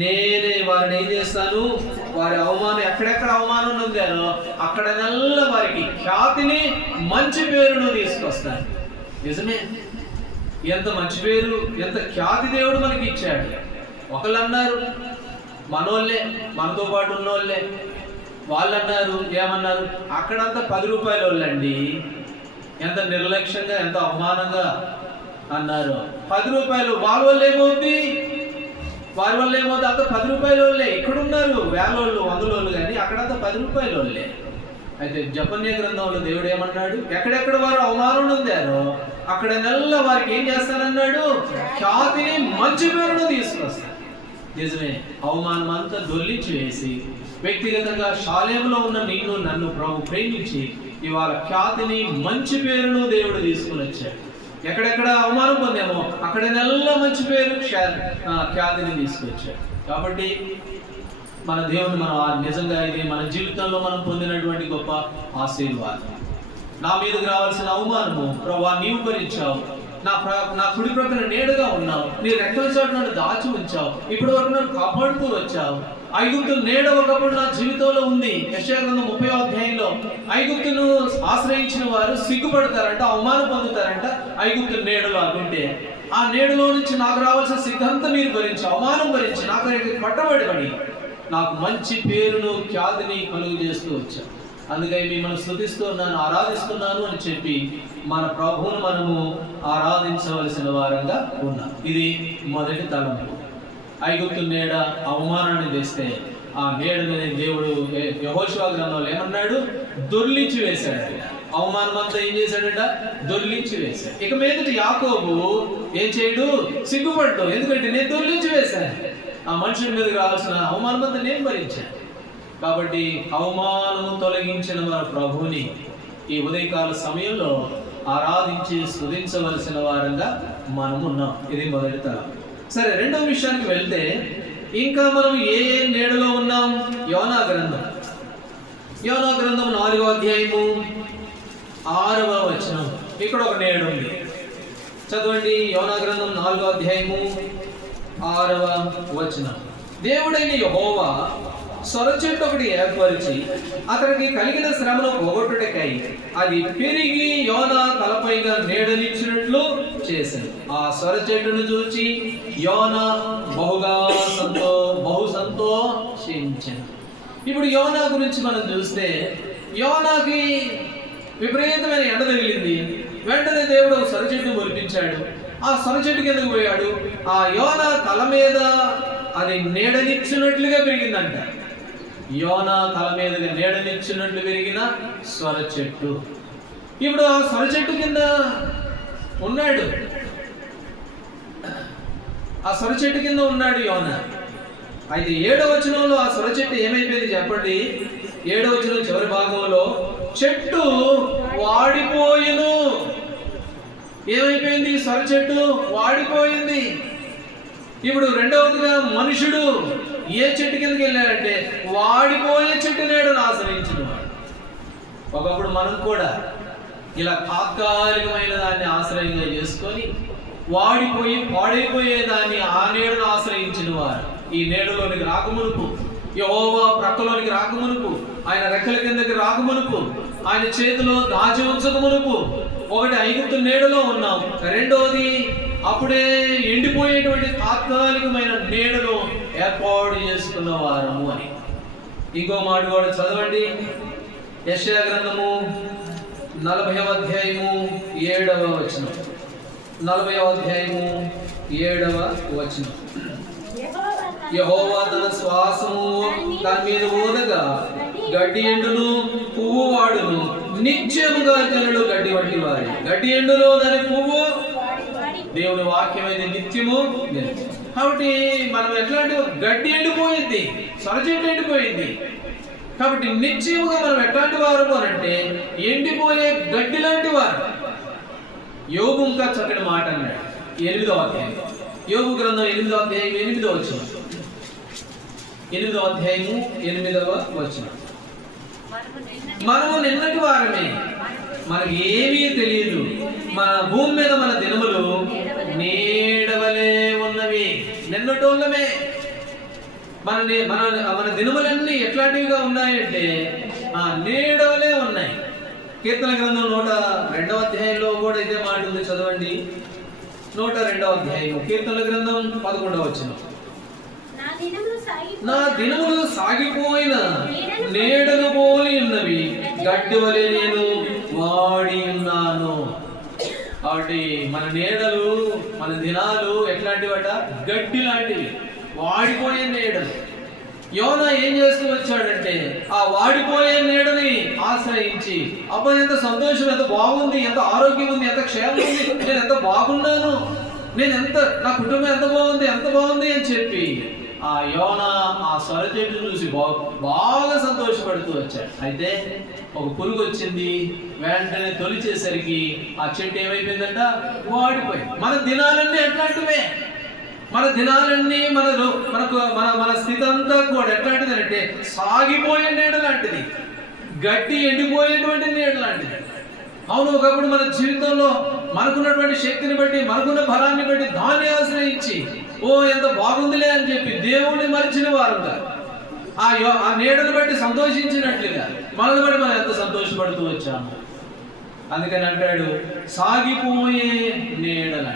నేనే వారిని ఏం చేస్తాను, వారి అవమానం ఎక్కడెక్కడ అవమానం పొందారో అక్కడ వారికి ఖ్యాతిని మంచి పేరును తీసుకొస్తాను. నిజమే, ఎంత మంచి పేరు, ఎంత ఖ్యాతి దేవుడు మనకి ఇచ్చాడు. ఒకళ్ళు అన్నారు, మనోళ్ళే, మనతో పాటు ఉన్నోళ్ళే, వాళ్ళు అన్నారు, ఏమన్నారు, అక్కడంతా 10 రూపాయల వాళ్ళండి, ఎంత నిర్లక్ష్యంగా, ఎంత అవమానంగా అన్నారు. 10 రూపాయలు వాళ్ళ వల్ల ఏమవుతుంది, వారి వల్ల ఏమవుతుంది, అంత 10 రూపాయల వాళ్ళే. ఇక్కడున్నారు వేలోళ్ళు, 100 కానీ అక్కడంతా 10 రూపాయల వాళ్ళే. అయితే జపన్య గ్రంథంలో దేవుడు ఏమన్నాడు, ఎక్కడెక్కడ వారు అవమానం పొందారో అక్కడ వారికి ఏం చేస్తానన్నాడు, ఖ్యాతిని మంచి పేరును తీసుకొస్తాను. నిజమే, అవమానం అంతా దొర్లించి వేసి వ్యక్తిగతంగా షాలేములో ఉన్న నిన్ను నన్ను ప్రభు ప్రేమించి ఇవాళ ఖ్యాతిని మంచి పేరును దేవుడు తీసుకుని వచ్చాడు. ఎక్కడెక్కడ అవమానం పొందామో అక్కడ మంచి పేరు, ఖ్యాతిని తీసుకొచ్చాడు. కాబట్టి మన దేవుని మనం నిజంగా ఇది మన జీవితంలో మనం పొందినటువంటి గొప్ప ఆశీర్వాదం. నా మీదకి రావాల్సిన అవమానము ప్రభువా నీవు భరించావు, నా కుడి ప్రక్కన నీడగా ఉన్నావు, నీ రెక్కల చోట నన్ను దాచి ఉంచావు, ఇప్పటి వరకు నన్ను కాపాడుతూ వచ్చావు. ఐగుప్తు నీడ ఒకప్పుడు నా జీవితంలో ఉంది. యెషయా గ్రంథం 30వ అధ్యాయంలో ఐగుప్తును ఆశ్రయించిన వారు సిగ్గుపడతారంట, అవమానం పొందుతారంట. ఐగుప్తు నీడలో అనుంటే ఆ నీడలో నుంచి నాకు రావాల్సిన సిగ్గంతా మీరు భరించి, అవమానం భరించి, నాకు పట్టబడి నాకు మంచి పేరును ఖ్యాతిని కలుగు చేస్తూ వచ్చాను. అందుకని మిమ్మల్ని స్తుతిస్తున్నాను, ఆరాధిస్తున్నాను అని చెప్పి మన ప్రభువును మనము ఆరాధించవలసిన వారంగా ఉన్నాం. ఇది మొదటి తలంపు. ఐగుప్తు నీడ అవమానాన్ని తెస్తే ఆ నీడని దేవుడు యెహోషువ గ్రంథంలో ఏమన్నాడు, దొర్లించి వేశాడు. అవమానం అంతా ఏం చేశాడట, దొర్లించి వేశాడు. ఇక మీదటి యాకోబు ఏం చేయడు, సిగ్గుపడ్డు, ఎందుకంటే నేను దొర్లించి వేశాను, ఆ మనుషుల మీదకి రావాల్సిన అవమానం అంతా నేను భరించాను. కాబట్టి అవమానము తొలగించిన మన ప్రభువుని ఈ ఉదయకాల సమయంలో ఆరాధించి స్తుతించవలసిన వారంగా మనం ఉన్నాం. ఇది మొదటి తరం. సరే, రెండవ విషయానికి వెళ్తే ఇంకా మనం ఏ నీడలో ఉన్నాం. యోనా గ్రంథం 4వ అధ్యాయము 6వ వచనం. ఇక్కడ ఒక నీడ ఉంది, చదవండి. యోనా గ్రంథం 4వ అధ్యాయము 6వ వచనం. దేవుడైన యెహోవా సొరచెట్టు ఒకటి ఏర్పరిచి అతనికి కలిగిన శ్రమను పోగొట్టుటకై అది పెరిగి యోనా తలపైగా నీడనిచ్చినట్లు చేశాడు. ఆ సొరచెట్టును చూచి యోనా బహు సంతోషించాడు. ఇప్పుడు యోనా గురించి మనం చూస్తే, యోనాకి విపరీతమైన ఎండ తగిలింది. వెంటనే దేవుడు సొరచెట్టును మొలిపించాడు. ఆ సొరచెట్టు కిందకు పోయాడు. ఆ యోనా తల మీద అది నీడనిచ్చినట్లుగా పెరిగిందంట. యోనా తల మీదగా నీడనిచ్చినట్లు పెరిగిన సొర చెట్టు. ఇప్పుడు ఆ సొర చెట్టు కింద ఉన్నాడు, ఆ సొర చెట్టు కింద ఉన్నాడు యోనా. అయితే 7వ వచనంలో ఆ సొర చెట్టు ఏమైపోయింది చెప్పండి. 7వ వచనం చివరి భాగంలో చెట్టు వాడిపోయిను. ఏమైపోయింది, సొర చెట్టు వాడిపోయింది. ఇప్పుడు రెండవదిగా మనుషుడు ఏ చెట్టు కిందకి వెళ్ళాడంటే వాడిపోయే చెట్టు నీడను ఆశ్రయించిన వాడు. ఒకప్పుడు మనం కూడా ఇలా తాత్కాలికమైన దాన్ని ఆశ్రయంగా చేసుకొని పాడైపోయే దాన్ని ఆ నీడను ఆశ్రయించిన వారు ఈ నీడలోనికి రాకమునుపు, యెహోవా ప్రక్కలోనికి రాకమునుపు, ఆయన రెక్కల కిందకి రాకమునుపు ఆయన చేతిలో దాచి ఉంచక మునుపు ఒకటి ఐగుప్తు నీడలో ఉన్నాం, రెండోది అప్పుడే ఎండిపోయేటువంటి తాత్కాలికమైన నీడను ఏర్పాటు చేసుకున్న వారము అని. ఇంకో మాట కూడా చదవండి, యెషయా గ్రంథము 40వ అధ్యాయము 7వ వచనం. 40వ అధ్యాయము 7వ వచనం. యెహోవా తన శ్వాసము దాని మీద ఊదగా గడ్డి ఎండును, పువ్వు వాడును, నిత్యముగా జనులు గడ్డి వంటి వారి. గడ్డి ఎండులో దాని పువ్వు దేవుని వాక్యం అయితే నిత్యము. కాబట్టి మనం ఎట్లాంటి గడ్డి ఎండిపోయింది, సొరచెట్టు ఎండిపోయింది. కాబట్టి నిత్యముగా మనం ఎట్లాంటి వారు అంటే ఎండిపోయే గడ్డి లాంటి వారు. యోబు ఇంకా చక్కటి మాట అన్నాడు 8వ అధ్యాయం. యోబు గ్రంథం 8వ అధ్యాయం 8వ వచనం. 8వ అధ్యాయము 8వ వచనం. మనము నిన్నటి వారమే, మనకి ఏమీ తెలియదు, మన భూమి మీద మన దినములు నీడవలే ఉన్నవి. నిన్నటోళ్ళమే. మన మన దినములన్నీ ఎట్లాంటివిగా ఉన్నాయంటే నీడవలే ఉన్నాయి. కీర్తన గ్రంథం 102వ అధ్యాయంలో కూడా ఇదే మాట ఉంది, చదవండి. 102వ అధ్యాయం కీర్తన గ్రంథం 11వ వచనం. నా దినములు సాగిపోయిన నీడను పోలి ఉన్నవి, గడ్డి వలె నేను వాడి ఉన్నాను. కాబట్టి మన నీడలు, మన దినాలు ఎట్లాంటివట? గడ్డి లాంటివి, వాడిపోయే నీడలు. యోనా ఏం చేస్తూ వచ్చాడంటే ఆ వాడిపోయే నీడని ఆశ్రయించి, అబ్బా ఎంత సంతోషం, ఎంత బాగుంది, ఎంత ఆరోగ్యం ఉంది, ఎంత క్షేమం ఉంది, నేను ఎంత బాగున్నాను, నా కుటుంబం ఎంత బాగుంది అని చెప్పి ఆ యోనా ఆ సొరచెట్టు చూసి బాగా సంతోషపడుతూ వచ్చాడు. అయితే ఒక పురుగు వచ్చింది, వెంటనే తొలిచేసరికి ఆ చెట్టు ఏమైపోయిందంట? వాడిపోయింది. మన దినాలన్నీ ఎట్లాంటివే. మన దినాలన్నీ మన స్థితి అంతా కూడా ఎట్లాంటిది అంటే సాగిపోయే నీడ లాంటిది, గడ్డి ఎండిపోయేటువంటి నీడ లాంటిది. అవును, ఒకప్పుడు మన జీవితంలో మనకున్నటువంటి శక్తిని బట్టి, మనకున్న బలాన్ని బట్టి దాన్ని ఆశ్రయించి ఎంత బాగుందిలే అని చెప్పి దేవుణ్ణి మరిచిన వారుగా, ఆ నీడను బట్టి సంతోషించినట్లుగా మనల్ని బట్టి మనం ఎంత సంతోషపడుతూ వచ్చాము. అందుకని అంటాడు సాగిపోయే నీడల.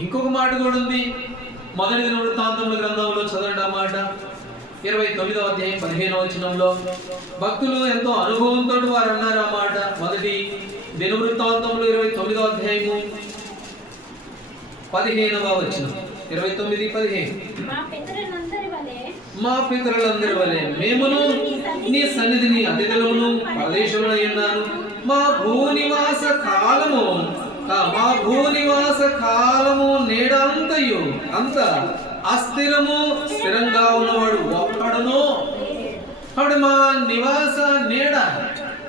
ఇంకొక మాట కూడా ఉంది, మొదటి దినవృత్తాంతముల గ్రంథంలో చదవండి ఆ మాట. 29వ అధ్యాయం 15వ వచనంలో భక్తులు ఎంతో అనుభవంతో వారు అన్నారు ఆ మాట. మొదటి దినవృత్తాంతములు 29వ అధ్యాయము 15వ వచనం. 29:15. మా పితరులందరి వలె మేమును నీ సన్నిధిని అతిథులను ప్రదేశంలో ఉన్నాను. మా భూనివాస కాలము నేడంతయు అంత అస్థిరము, స్థిరంగా ఉన్నవాడు ఒక్కడును. కాబట్టి మా నివాస నీడ,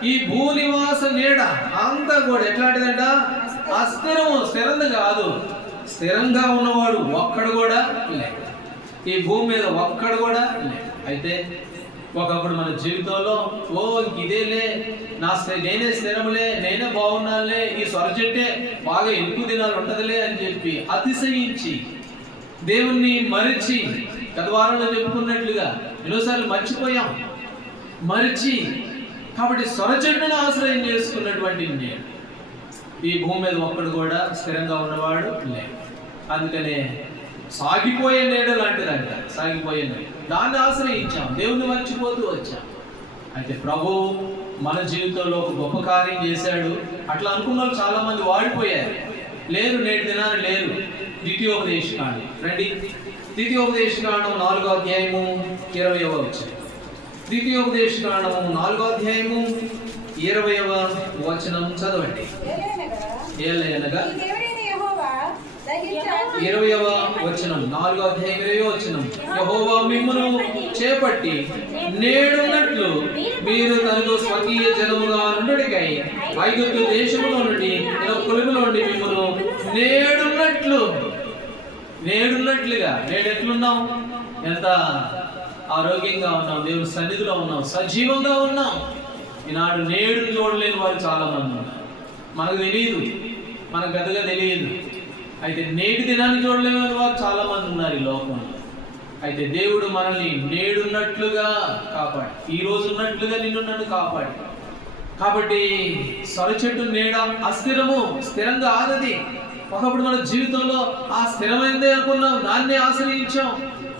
ఈ భూనివాస నీడ అంతా కూడా ఎట్లాంటిదంట? అస్థిరము, స్థిరంగా కాదు. స్థిరంగా ఉన్నవాడు ఒక్కడు కూడా లేదు. ఈ భూమి మీద ఒక్కడు కూడా లేదు. అయితే ఒకప్పుడు మన జీవితంలో ఇదేలే, నేనే స్థిరములే, నేనే బాగున్నానులే, ఈ సొరచెట్టే బాగా ఎక్కువ దినాలు ఉంటదిలే అని చెప్పి అతిశయించి దేవుణ్ణి మరిచి, గత వారంలో చెప్పుకున్నట్లుగా ఎన్నోసార్లు మర్చిపోయాం. కాబట్టి సొరచెట్టును ఆశ్రయం చేసుకున్నటువంటి నేను, ఈ భూమి మీద ఒక్కడు కూడా స్థిరంగా ఉన్నవాడు లేదు. అందుకనే సాగిపోయే నీడ లాంటిదంట, సాగిపోయే నీడ, దాన్ని ఆశ్రయించాం, దేవుణ్ణి మర్చిపోతూ వచ్చాం. అయితే ప్రభు మన జీవితంలో ఒక గొప్ప కార్యం చేశాడు. అట్లా అనుకున్న వాళ్ళు చాలా మంది వాడిపోయారు, లేరు, నేటి దినాన్ని లేరు. ద్వితీయోపదేశకాండం రండి. ద్వితీయోపదేశకాండం 4వ అధ్యాయము 20వ వచనం. ద్వితీయోపదేశకాండము 4వ అధ్యాయము 20వ వచనం చదవండి. ఏలయనగా 20వ వచనం, 4వ అధ్యాయం 20వ వచనం. యెహోవా మిమ్మును చేపట్టి నేడున్నట్లు మీరు తనకు స్వకీయ జనముగా నుండికై ఐగుప్తు దేశములో నుండి కొలుములో నుండి మిమ్మును నేడున్నట్లుగా. నేడెట్లున్నాం? ఎంత ఆరోగ్యంగా ఉన్నాం, దేవుని సన్నిధిలో ఉన్నాం, సజీవంగా ఉన్నాం. ఈనాడు నేడును చూడలేని వారు చాలా మంది ఉన్నారు. మనకు తెలియదు, మనకు పెద్దగా తెలియదు. అయితే నేటి దినాన్ని చూడలేని వారు చాలా మంది ఉన్నారు ఈ లోకంలో. అయితే దేవుడు మనల్ని నేడున్నట్లుగా కాపాడు, ఈ రోజు ఉన్నట్లుగా నిన్ను నన్ను కాపాడు. కాబట్టి సొర చెట్టు నీడ అస్థిరము, స్థిరంగా ఆనది. ఒకప్పుడు మన జీవితంలో ఆ స్థిరమైనదే అనుకున్నాం, దాన్నే ఆశ్రయించాం,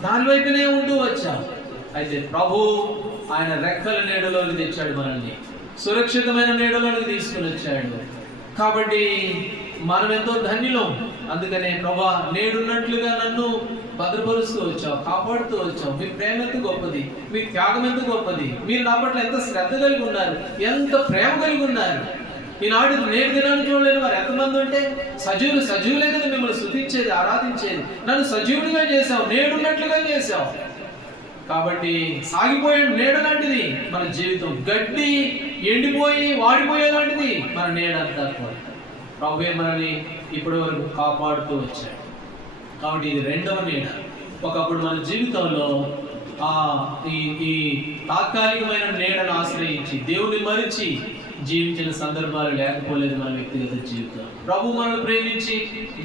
దాని వైపునే ఉంటూ వచ్చాం. అయితే ప్రభు ఆయన రెక్కల నీడలోకి తెచ్చాడు, మనల్ని సురక్షితమైన నీడలోకి తీసుకుని వచ్చాడు. కాబట్టి మనం ఎంతో ధన్యులం. అందుకనే ప్రభా నేడున్నట్లుగా నన్ను భద్రపరుస్తూ వచ్చావు, కాపాడుతూ వచ్చావు. మీ ప్రేమ ఎంత గొప్పది, మీ త్యాగం ఎంత గొప్పది, మీరు నా పట్ల ఎంత శ్రద్ధ కలిగి ఉన్నారు, ఎంత ప్రేమ కలిగి ఉన్నారు. ఈనాడు నేడు దినాన్ని చూడలేని వారు ఎంతమంది ఉంటే సజీవులే కదా మిమ్మల్ని స్తుతించేది, ఆరాధించేది. నన్ను సజీవుడిగా చేశావు, నేడున్నట్లుగా చేశావు. కాబట్టి సాగిపోయే నేడ లాంటిది మన జీవితం, గడ్డి ఎండిపోయి వాడిపోయే లాంటిది మన నేడంతా కూడా. ప్రభువే మనల్ని ఇప్పటి వరకు కాపాడుతూ వచ్చాడు. కాబట్టి ఇది రెండవ నీడ. ఒకప్పుడు మన జీవితంలో ఈ తాత్కాలికమైన నీడను ఆశ్రయించి దేవుని మరిచి జీవించిన సందర్భాలు లేకపోలేదు మన వ్యక్తిగత జీవితం. ప్రభు మనల్ని ప్రేమించి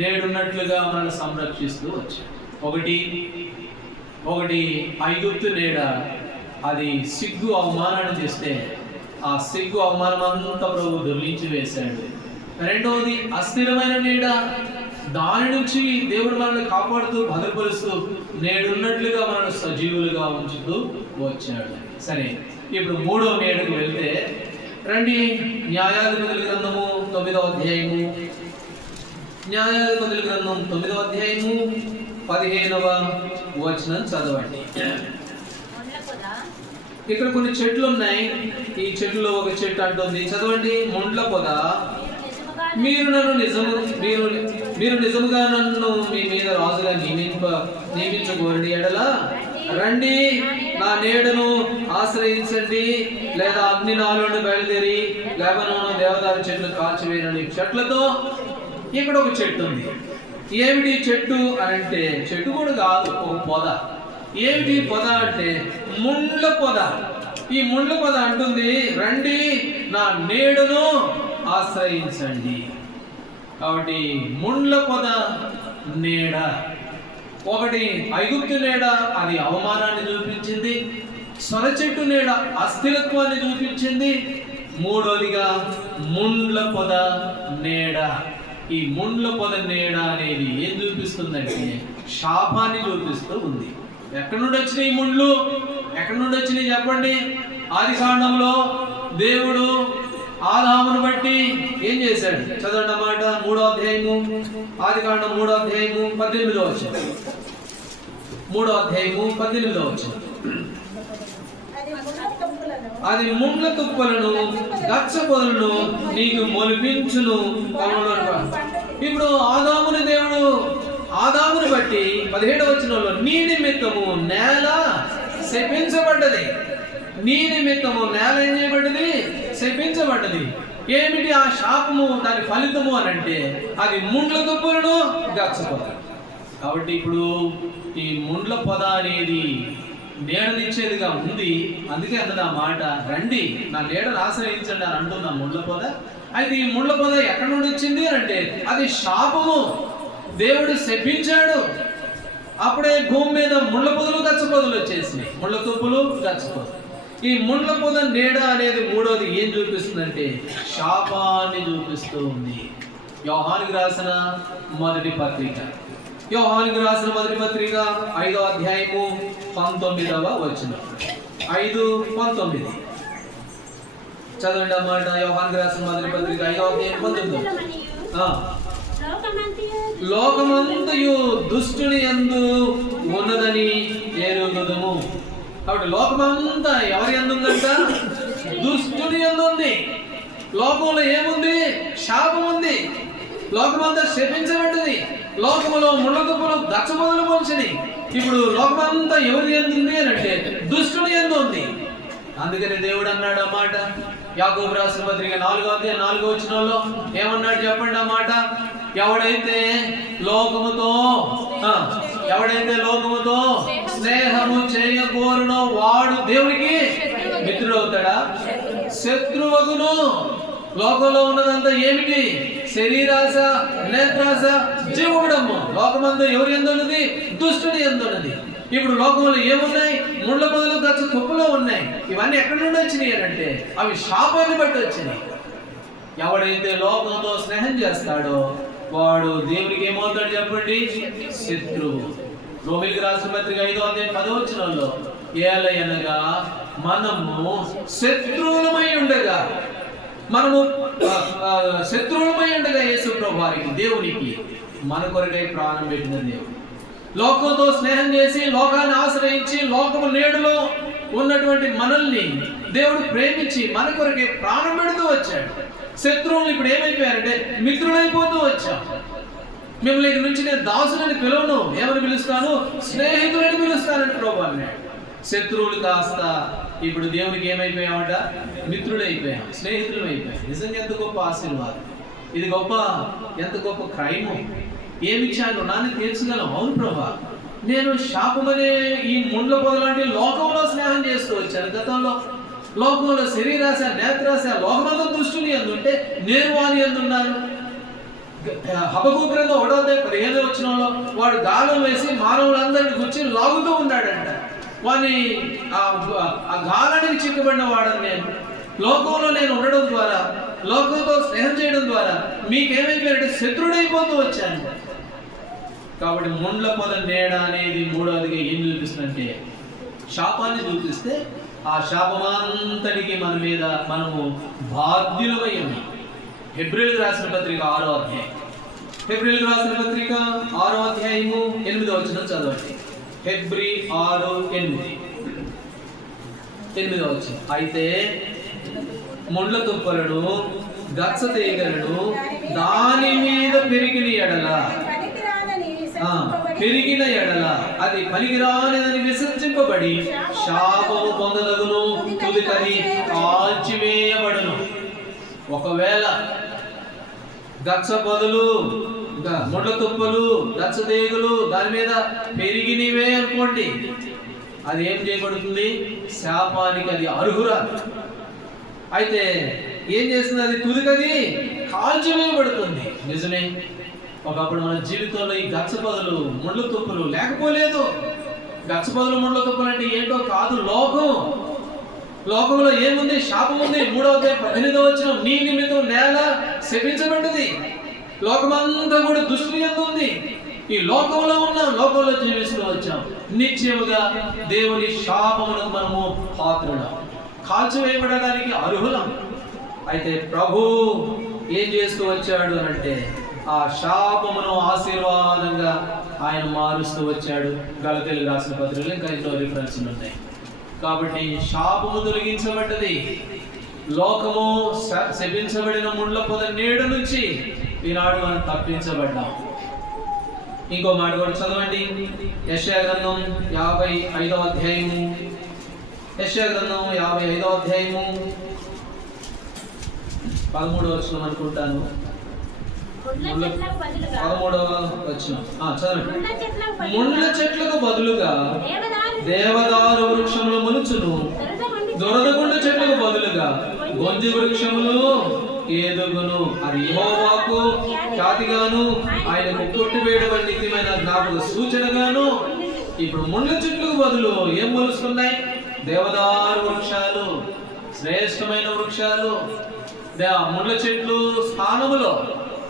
నేడున్నట్లుగా మనల్ని సంరక్షిస్తూ వచ్చాడు. ఒకటి ఐగుప్తు నీడ, అది సిగ్గు అవమానాన్ని తెస్తే ఆ సిగ్గు అవమానం అంతా ప్రభు దొర్లించి వేశాడు. రెండవది అస్థిరమైన నీడ, దాని నుంచి దేవుడు మనల్ని కాపాడుతూ భద్రపరుస్తూ నేడున్నట్లుగా మనల్ని సజీవులుగా ఉంచుతూ వచ్చాడు. సరే, ఇప్పుడు మూడవ నీడకు వెళ్తే రండి. న్యాయాధిపతుల గ్రంథము 9వ అధ్యాయము, న్యాయాధిపతుల గ్రంథం 9వ అధ్యాయము 15వ వచనం చదవండి. ఇక్కడ కొన్ని చెట్లు ఉన్నాయి. ఈ చెట్టులో ఒక చెట్టు అంటుంది, చదవండి. ముండ్ల పొద, మీరు నిజముగా నన్ను మీ మీద రాజుగా నియమించకూడని ఎడల రండి, నా నీడను ఆశ్రయించండి, లేదా అగ్ని నాలోని బయలుదేరి లెబనోను దేవదారు చెట్లు కాల్చివేయని చెట్లతో. ఇక్కడ ఒక చెట్టు ఉంది. ఏమిటి చెట్టు అని అంటే, చెట్టు కూడా కాదు, ఒక పొద. ఏమిటి పొద అంటే ముండ్ల పొద. ఈ ముండ్ల పొద అంటుంది, రండి నా నీడను ఆశ్రయించండి. కాబట్టి ముండ్ల పొద నీడ. ఒకటి ఐగుప్తు నీడ, అది అవమానాన్ని చూపించింది. సొర చెట్టు నీడ అస్థిరత్వాన్ని చూపించింది. మూడోదిగా ముండ్ల పొద నీడ. ఈ ముండ్ల పొద నీడ అనేది ఏం చూపిస్తుందంటే శాపాన్ని చూపిస్తూ ఉంది. ఎక్కడి నుండి వచ్చినాయి ఈ ముండ్లు? ఎక్కడి నుండి వచ్చినాయి చెప్పండి. ఆది కాండంలో దేవుడు ఆదామును బట్టి ఏం చేశాడు? చదవండి అన్నమాట. 3వ అధ్యాయము, ఆది కాండం 3వ అధ్యాయము 18వ వచనం. 3వ అధ్యాయము 18వ వచనం. అది ముండ్ల తుప్పలను గచ్చ పొదలను నీకు మొలిపించును. ఇప్పుడు ఆదాముని దేవుడు ఆదాముని బట్టి 17వ వచనంలో నీ నిమిత్తము నేల శపించబడ్డది. నీ నిమిత్తము నేల ఏం చేయబడ్డది? శపించబడ్డది. ఏమిటి ఆ శాపము, దాని ఫలితము అని అంటే అది ముండ్ల తుప్పలను గచ్చ పొద. కాబట్టి ఇప్పుడు ఈ ముండ్ల పొద అనేది నీడనిచ్చేదిగా ఉంది. అందుకే అన్నది ఆ మాట, రండి నా నీడను ఆశ్రయించండి అని అంటున్నా ముండ్ల పొద. అయితే ఈ ముండ్ల పొద ఎక్కడి నుండి వచ్చింది అని అంటే అది శాపము. దేవుడు శపించాడు. అప్పుడే భూమి మీద ముళ్ళ పొదలు గచ్చ పొదలు వచ్చేసినాయి. ముళ్ళ తుప్పులు గచ్చ పొదలు. ఈ ముండ్ల పొద నీడ అనేది మూడోది ఏం చూపిస్తుందంటే శాపాన్ని చూపిస్తూ ఉంది. యోహానుకు రాసిన మొదటి పత్రిక, యోహానుకు రాసిన మొదటి పత్రిక 5వ అధ్యాయము 19వ వచనం. 5:19 చదవండి అన్నమాట. యోహానుకు రాసిన మొదటి పత్రిక 5వ అధ్యాయం 19. లోకమంతయు దుష్టుని యందు ఉన్నదని ఎరుగుదుము. కాబట్టి లోకమంతా ఎవరి యందు ఉందంట? దుష్టుని యందు ఉంది. లోకంలో ఏముంది? శాపం ఉంది. లోకమంతా శపించబడ్డది. లోకములో ముళ్ళ తుప్పలు గచ్చ పొదలు పోల్చినాయి. ఇప్పుడు లోకమంతా ఎవరి యందు ఉంది అని అంటే దుష్టుని యందు ఉంది. అందుకని దేవుడు అన్నాడు అన్నమాట. యాకోబు రాసిన పత్రిక 4వ అధ్యాయం 4వ వచనంలో ఏమన్నాడు చెప్పండి అన్నమాట. ఎవడైతే లోకముతో స్నేహము చేయకూడనో వాడు దేవునికి మిత్రుడు అవుతాడా? శత్రువగును. లోకంలో ఉన్నదంతా ఏమిటి? శరీరాశ, నేత్రాశ, జీవుడము. లోకమందు ఎవరి యందు ఉన్నది? దుష్టుని యందు ఉన్నది. ఇప్పుడు లోకంలో ఏమున్నాయి? ముళ్ళ పొదలు గచ్చ తుప్పలో ఉన్నాయి. ఇవన్నీ ఎక్కడి నుండి వచ్చినాయి అంటే అవి శాపాన్ని బట్టి వచ్చినాయి. ఎవడైతే లోకంతో స్నేహం చేస్తాడో వాడు దేవునికి ఏమవుతాడు చెప్పండి? శత్రువు. రోమిలికి రాసిన పత్రిక 5:10 ఏలయనగా మనము శత్రువులమై ఉండగా యేసు ప్రభు వారికి దేవునికి మన కొరకై ప్రాణం పెట్టిన దేవుడు. లోకంతో స్నేహం చేసి లోకాన్ని ఆశ్రయించి లోకము నేడులో ఉన్నటువంటి మనల్ని దేవుడు ప్రేమించి మన కొరకై ప్రాణం పెడుతూ వచ్చాడు. శత్రువులు ఇప్పుడు ఏమైపోయారంటే మిత్రులైపోతూ వచ్చాం. మిమ్మల్ని ఇక్కడి నుంచి నేను దాసులని పిలవను, ఏమని పిలుస్తాను? స్నేహితులని పిలుస్తానని ప్రభు అన్నాడు. శత్రువులు కాస్త ఇప్పుడు దేవునికి ఏమైపోయామట? మిత్రులైపోయాం, స్నేహితులు అయిపోయాం. నిజంగా ఎంత గొప్ప ఆశీర్వాదం ఇది! ఎంత గొప్ప క్రైము! ఏమిచ్చాను నాన్న తీర్చగలం. అవును ప్రభా, నేను శాపమనే ఈ ముండ్ల పొదలాంటి లోకంలో స్నేహం చేస్తూ వచ్చాను. గతంలో లోకంలో శరీరాశ, నేత్రాశ, లోకమంతా దృష్టిని అందుంటే నేను వాని అందున్నాను. హబక్కూకు గ్రంథం 1:15 వాడు గాలం వేసి మానవులందరిని గుర్చి లాగుతూ ఉన్నాడంట. వాని ఆ గాలానికి చిక్కబడిన వాడని నేను. లోకంలో నేను ఉండడం ద్వారా, లోకంతో స్నేహం చేయడం ద్వారా మీకేమైపోయారంటే శత్రుడైపోతూ వచ్చాను. కాబట్టి ముండ్ల పొద నీడ అనేది మూడవదిగా ఏం చూపిస్తుందంటే శాపాన్ని చూపిస్తే ఆ శాపమంతటికి మన మీద మనము బాధ్యులమై ఉన్నాం. హెబ్రీయులకు రాసిన పత్రిక 6వ అధ్యాయం. హెబ్రీయులకు రాసిన పత్రిక 6వ అధ్యాయము 8వ వచనం చదవండి. హెబ్రీ 6:8 వచనం. అయితే ముండ్ల తుప్పలను గచ్చ తీగలను దాని మీద పెరిగిన ఎడల అది పనికిరానిదని విసర్జింపబడి శాపము పొందదగును, తుదికది కాల్చివేయబడును. ఒకవేళ గచ్చ పొదలు, ముళ్ళ తుప్పలు, గచ్చ తీగలు దాని మీద పెరిగినవే అనుకోండి, అది ఏం చేయబడుతుంది? శాపానికి అది అర్హురాలు. అయితే ఏం చేస్తుంది? అది తుదికది కాల్చివేయబడుతుంది. నిజమే, ఒకప్పుడు మన జీవితంలో ఈ గచ్చ పొదలు, ముళ్ళ తుప్పలు లేకపోలేదు. గచ్చ పొదలు, ముళ్ళ తుప్పలు అంటే ఏంటో కాదు, లోకంలో ఏముంది? శాపం ఉంది. 3:18 వచనం, నీ నిమిత్తం నేల శపించబడ్డది. లోకమంతా కూడా దుష్టి యందు ఉంది. ఈ లోకంలో ఉన్నాం, లోకంలో జీవిస్తూ వచ్చాం. నిశ్చయముగా దేవుని శాపములకు మనము పాత్రులం, కాల్చివేయబడడానికి అర్హులం. అయితే ప్రభు ఏం చేస్తూ వచ్చాడు అంటే ఆ శాపమును ఆశీర్వాదంగా ఆయన మారుస్తూ వచ్చాడు. గలతీయులకు రాసిన పత్రికలో ఇంకా ఎంతో రిఫరెన్స్లు ఉన్నాయి. కాబట్టి శాపము తొలగించబడ్డది. లోకము శపించబడిన ముండ్ల పొద నీడ నుంచి ఈనాడు మనం తప్పించబడ్డాం. ఇంకో మాట కూడా చదవండి. యెషయా గ్రంథం 55వ అధ్యాయము. యెషయా గ్రంథం 55వ అధ్యాయము 13వ వచనం అనుకుంటాను. 13వ వచనం చదవండి. ముండ్ల చెట్లకు బదులుగా దేవదారు వృక్షములు మొలుచును, దొరదగుండ చెట్లకు బదులుగా గొంజి వృక్షములు ఎదుగును. అది యెహోవాకు ఖ్యాతిగాను ఆయనకు కొట్టివేయడం నిత్యమైన జ్ఞాపక సూచనగాను. ఇప్పుడు ముండ్ల చెట్లకు బదులు ఏం మొలుస్తున్నాయి? దేవదారు వృక్షాలు, శ్రేష్టమైన వృక్షాలు. ముళ్ళ చెట్లు స్థానములో,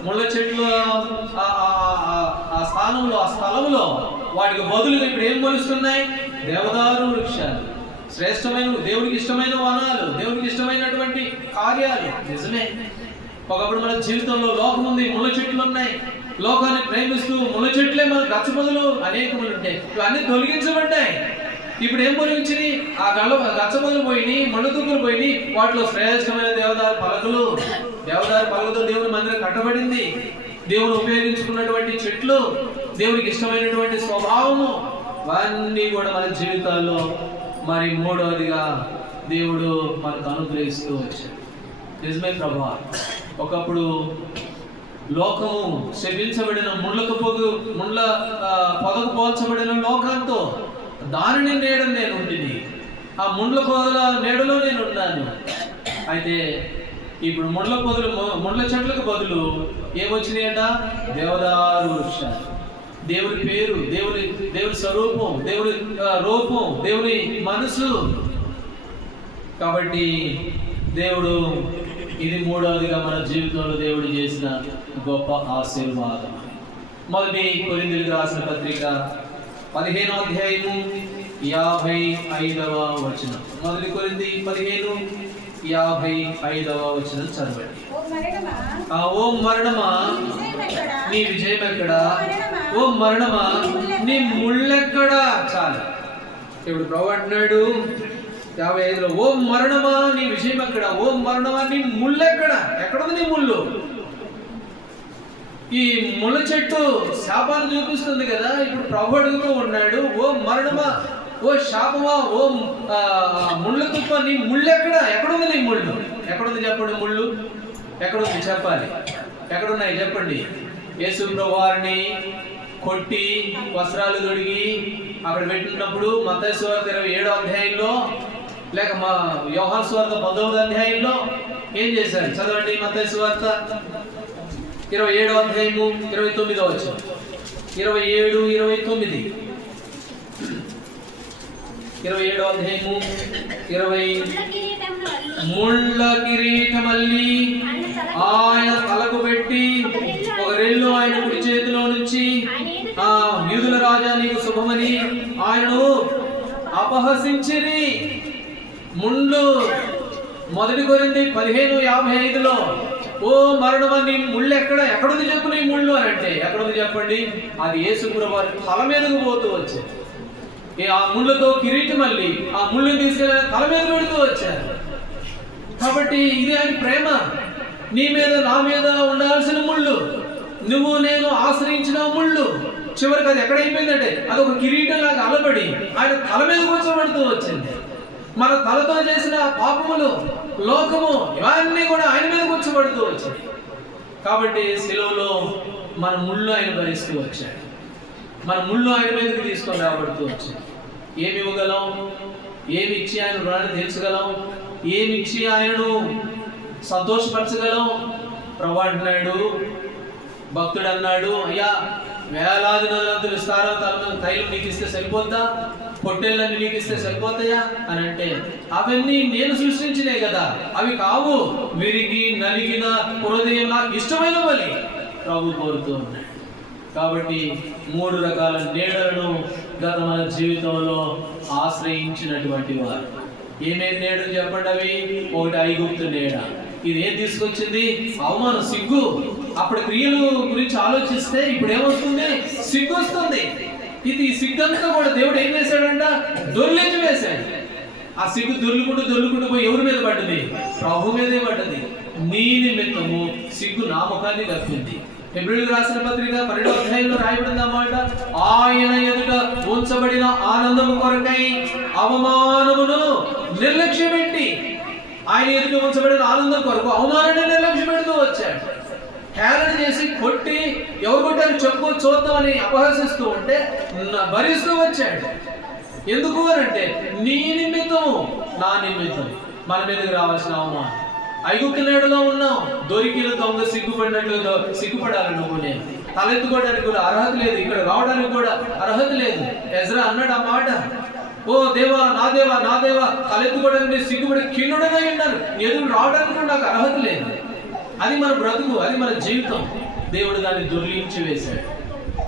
ముళ్ళ చెట్లు ఆ స్థానంలో, ఆ స్థలములో వాటికి బదులుగా ఇప్పుడు ఏం మొలుస్తున్నాయి? దేవదారు వృక్షాలు, శ్రేష్టమైన, దేవుడికి ఇష్టమైన వనాలు, దేవుడికి ఇష్టమైనటువంటి కార్యాలు. నిజమే, ఒకప్పుడు మన జీవితంలో లోకం ఉంది, ముళ్ళ చెట్లు ఉన్నాయి. లోకాన్ని ప్రేమిస్తూ ముళ్ళ చెట్లే మన గచ్చ పొదలు అనేకములు ఉంటాయి. ఇవన్నీ తొలగించబడ్డాయి. ఇప్పుడు ఏం పొలిగించినాయి? ఆ గచ్చ పొదలు పోయినాయి, ముళ్ళ తుప్పలు పోయినాయి. వాటిలో శ్రేష్టమైన దేవదారు పలకలు, దేవదారు పలకలతో దేవుని మందిరం కట్టబడింది. దేవుడు ఉపయోగించుకున్నటువంటి చెట్లు, దేవునికి ఇష్టమైనటువంటి స్వభావము, అవన్నీ కూడా మన జీవితాల్లో మరి మూడవదిగా దేవుడు మనకు అనుగ్రహిస్తూ వచ్చాడు. నిజమే ప్రభా, ఒకప్పుడు లోకము శపించబడిన ముళ్ళ పొదకు పోల్చబడిన లోకంతో దానిని నీడని నేను ఉండిని, ఆ ముండ్ల పొదల నీడలో నేను ఉన్నాను. అయితే ఇప్పుడు ముళ్ళ చెట్లకు బదులు ఏమొచ్చినాయట? దేవదారు వృక్షాలు. దేవుని పేరు, దేవుని స్వరూపం, దేవుని రూపం, దేవుని మనసు. కాబట్టి దేవుడు, ఇది మూడవదిగా మన జీవితంలో దేవుడు చేసిన గొప్ప ఆశీర్వాదం. మొదటి కొరింథీయులకు రాసిన పత్రిక 15వ అధ్యాయము 55వ వచనం. మొదటి కొరింథీ 15:55 వచనం చదవండి. ఓ మరణమా నీ విజయం ఎక్కడా? ఓ మరణమా నీ ముళ్ళెక్కడా? చాలు. ఇప్పుడు ప్రభు అంటున్నాడు 55లో, ఓ మరణమా నీ విజయం ఎక్కడా? ఓ మరణమా నీ ముళ్ళెక్కడా? ఎక్కడుంది నీ ముళ్ళు? ఈ ముళ్ళ చెట్టు శాపాన్ని చూపిస్తుంది కదా. ఇప్పుడు ప్రభు అడుగుతూ ఉన్నాడు, ఓ మరణమా, ఓ శాపమా, ఓ ముళ్ళ తుప్ప, నీ ముళ్ళు ఎక్కడ? ఎక్కడుంది నీ ముళ్ళు? ఎక్కడుంది చెప్పండి. ముళ్ళు ఎక్కడుంది చెప్పాలి. ఎక్కడున్నాయి చెప్పండి. యేసు ప్రభు వారిని కొట్టి వస్త్రాలు తొడిగి అక్కడ పెట్టినప్పుడు మత్తయి సువార్త 27వ అధ్యాయంలో, లేక మా యోహాను సువార్త 19వ అధ్యాయంలో ఏం చేశారు? చదవండి. మత్తయి సువార్త 27వ అధ్యాయము 29వ వచనం. 27, 29. 27వ అధ్యాయము 20. ముళ్ళ కిరీటమల్లి ఆయన తలకు పెట్టి ఒక రెల్లు ఆయన కుడి చేతిలో నుంచి, యూదుల రాజా నీకు శుభమని ఆయనను అపహసించిరి. ముళ్ళు. మొదటి కొరింథీ 15:55లో, ఓ మరణమా నీ ముళ్ళు ఎక్కడ? ఎక్కడుంది చెప్పు నీ ముళ్ళు అని అంటే ఎక్కడుంది చెప్పండి. అది యేసు ప్రభువు వారి తల మీదకు పోతూ వచ్చారు. ఆ ముళ్ళతో కిరీటం మళ్ళీ ఆ ముళ్ళుని తీసుకెళ్ళి తల మీద పెడుతూ వచ్చారు. కాబట్టి ఇది ఆయన ప్రేమ. నీ మీద నా మీద ఉండాల్సిన ముళ్ళు, నువ్వు నేను ఆశ్రయించిన ముళ్ళు, చివరికి అది ఎక్కడైపోయిందంటే అది ఒక కిరీటం లాగా అలబడి ఆయన తల మీద కూర్చోబడుతూ వచ్చింది. మన తలతో చేసిన పాపములు, లోకము, ఇవన్నీ కూడా ఆయన మీద కూర్చోబడుతూ వచ్చాయి. కాబట్టి శిలువలో మన ముళ్ళు ఆయన భరిస్తూ వచ్చాడు. మన ముళ్ళు ఆయన మీదకి తీసుకొని రాబడుతూ వచ్చాడు. ఏమి ఇవ్వగలం? ఏమి ఇచ్చి ఆయన రుణాన్ని తీర్చగలం? ఏమి ఇచ్చి ఆయనను సంతోషపరచగలం? ప్రభు అంటున్నాడు, భక్తుడు అన్నాడు, అయ్యా వేలాది నదులంత విస్తారం తైలం నీకు ఇస్తే సరిపోద్దా? పొట్టెళ్ళని నీకు ఇస్తే సరిపోతాయా అని అంటే, అవన్నీ నేను సృష్టించినే కదా, అవి కావు. విరిగి నలిగిన హృదయం నాకు ఇష్టమైన బలి ప్రభు కోరుతూ ఉన్నాడు. కాబట్టి 3 రకాల నీడలను గత మన జీవితంలో ఆశ్రయించినటువంటి వారు. ఏమేమి నీడలు చెప్పండి అవి? ఒకటి ఐగుప్తు నీడ. ఇది ఏం తీసుకొచ్చింది? అవమానం, సిగ్గు. అప్పుడు క్రియలు గురించి ఆలోచిస్తే ఇప్పుడు ఏమొస్తుంది? సిగ్గు వస్తుంది. ఈ సిగ్గంతా కూడా దేవుడు ఏం చేశాడంట? దొర్లించి వేశాడు. ఆ సిగ్గు దొర్లుకుంటూ పోయి ఎవరి మీద పడ్డది? ప్రభు మీదే పడ్డది. నీ నిమిత్తము సిగ్గు నా ముఖాన్ని కప్పింది. హెబ్రీయులకు రాసిన పత్రిక 12వ అధ్యాయంలో రాయబడింది అన్నమాట, ఆయన ఎదుట ఉంచబడిన ఆనందము కొరకై అవమానమును నిర్లక్ష్యం పెట్టి, ఆయన ఎదుట ఉంచబడిన ఆనందం కొరకు అవమానాన్ని నిర్లక్ష్యం పెడుతూ వచ్చాడు. హేళన చేసి కొట్టి, ఎవరు కొట్టారు చెప్పు చూద్దామని అపహసిస్తూ ఉంటే భరిస్తూ వచ్చాడు. ఎందుకు అంటే నీ నిమిత్తం, నా నిమిత్తం మన మీదకి రావాల్సిన అవమానం. ఐగుప్తు నీడలో ఉన్నాం, దొరికిన దొంగ సిగ్గుపడినట్లు సిగ్గుపడాలి. నువ్వు నేను తలెత్తుకోవడానికి కూడా అర్హత లేదు, ఇక్కడ రావడానికి కూడా అర్హత లేదు. ఎజ్రా అన్నాడు ఆ మాట, ఓ దేవా నా దేవా నా దేవా, తలెత్తుకోవడానికి సిగ్గుపడి కిన్నుడగా ఉన్నాను, ఎదురు రావడానికి కూడా నాకు అర్హత లేదు. అది మన బ్రతుకు, అది మన జీవితం. దేవుడు దాన్ని దొర్లించి వేశాడు.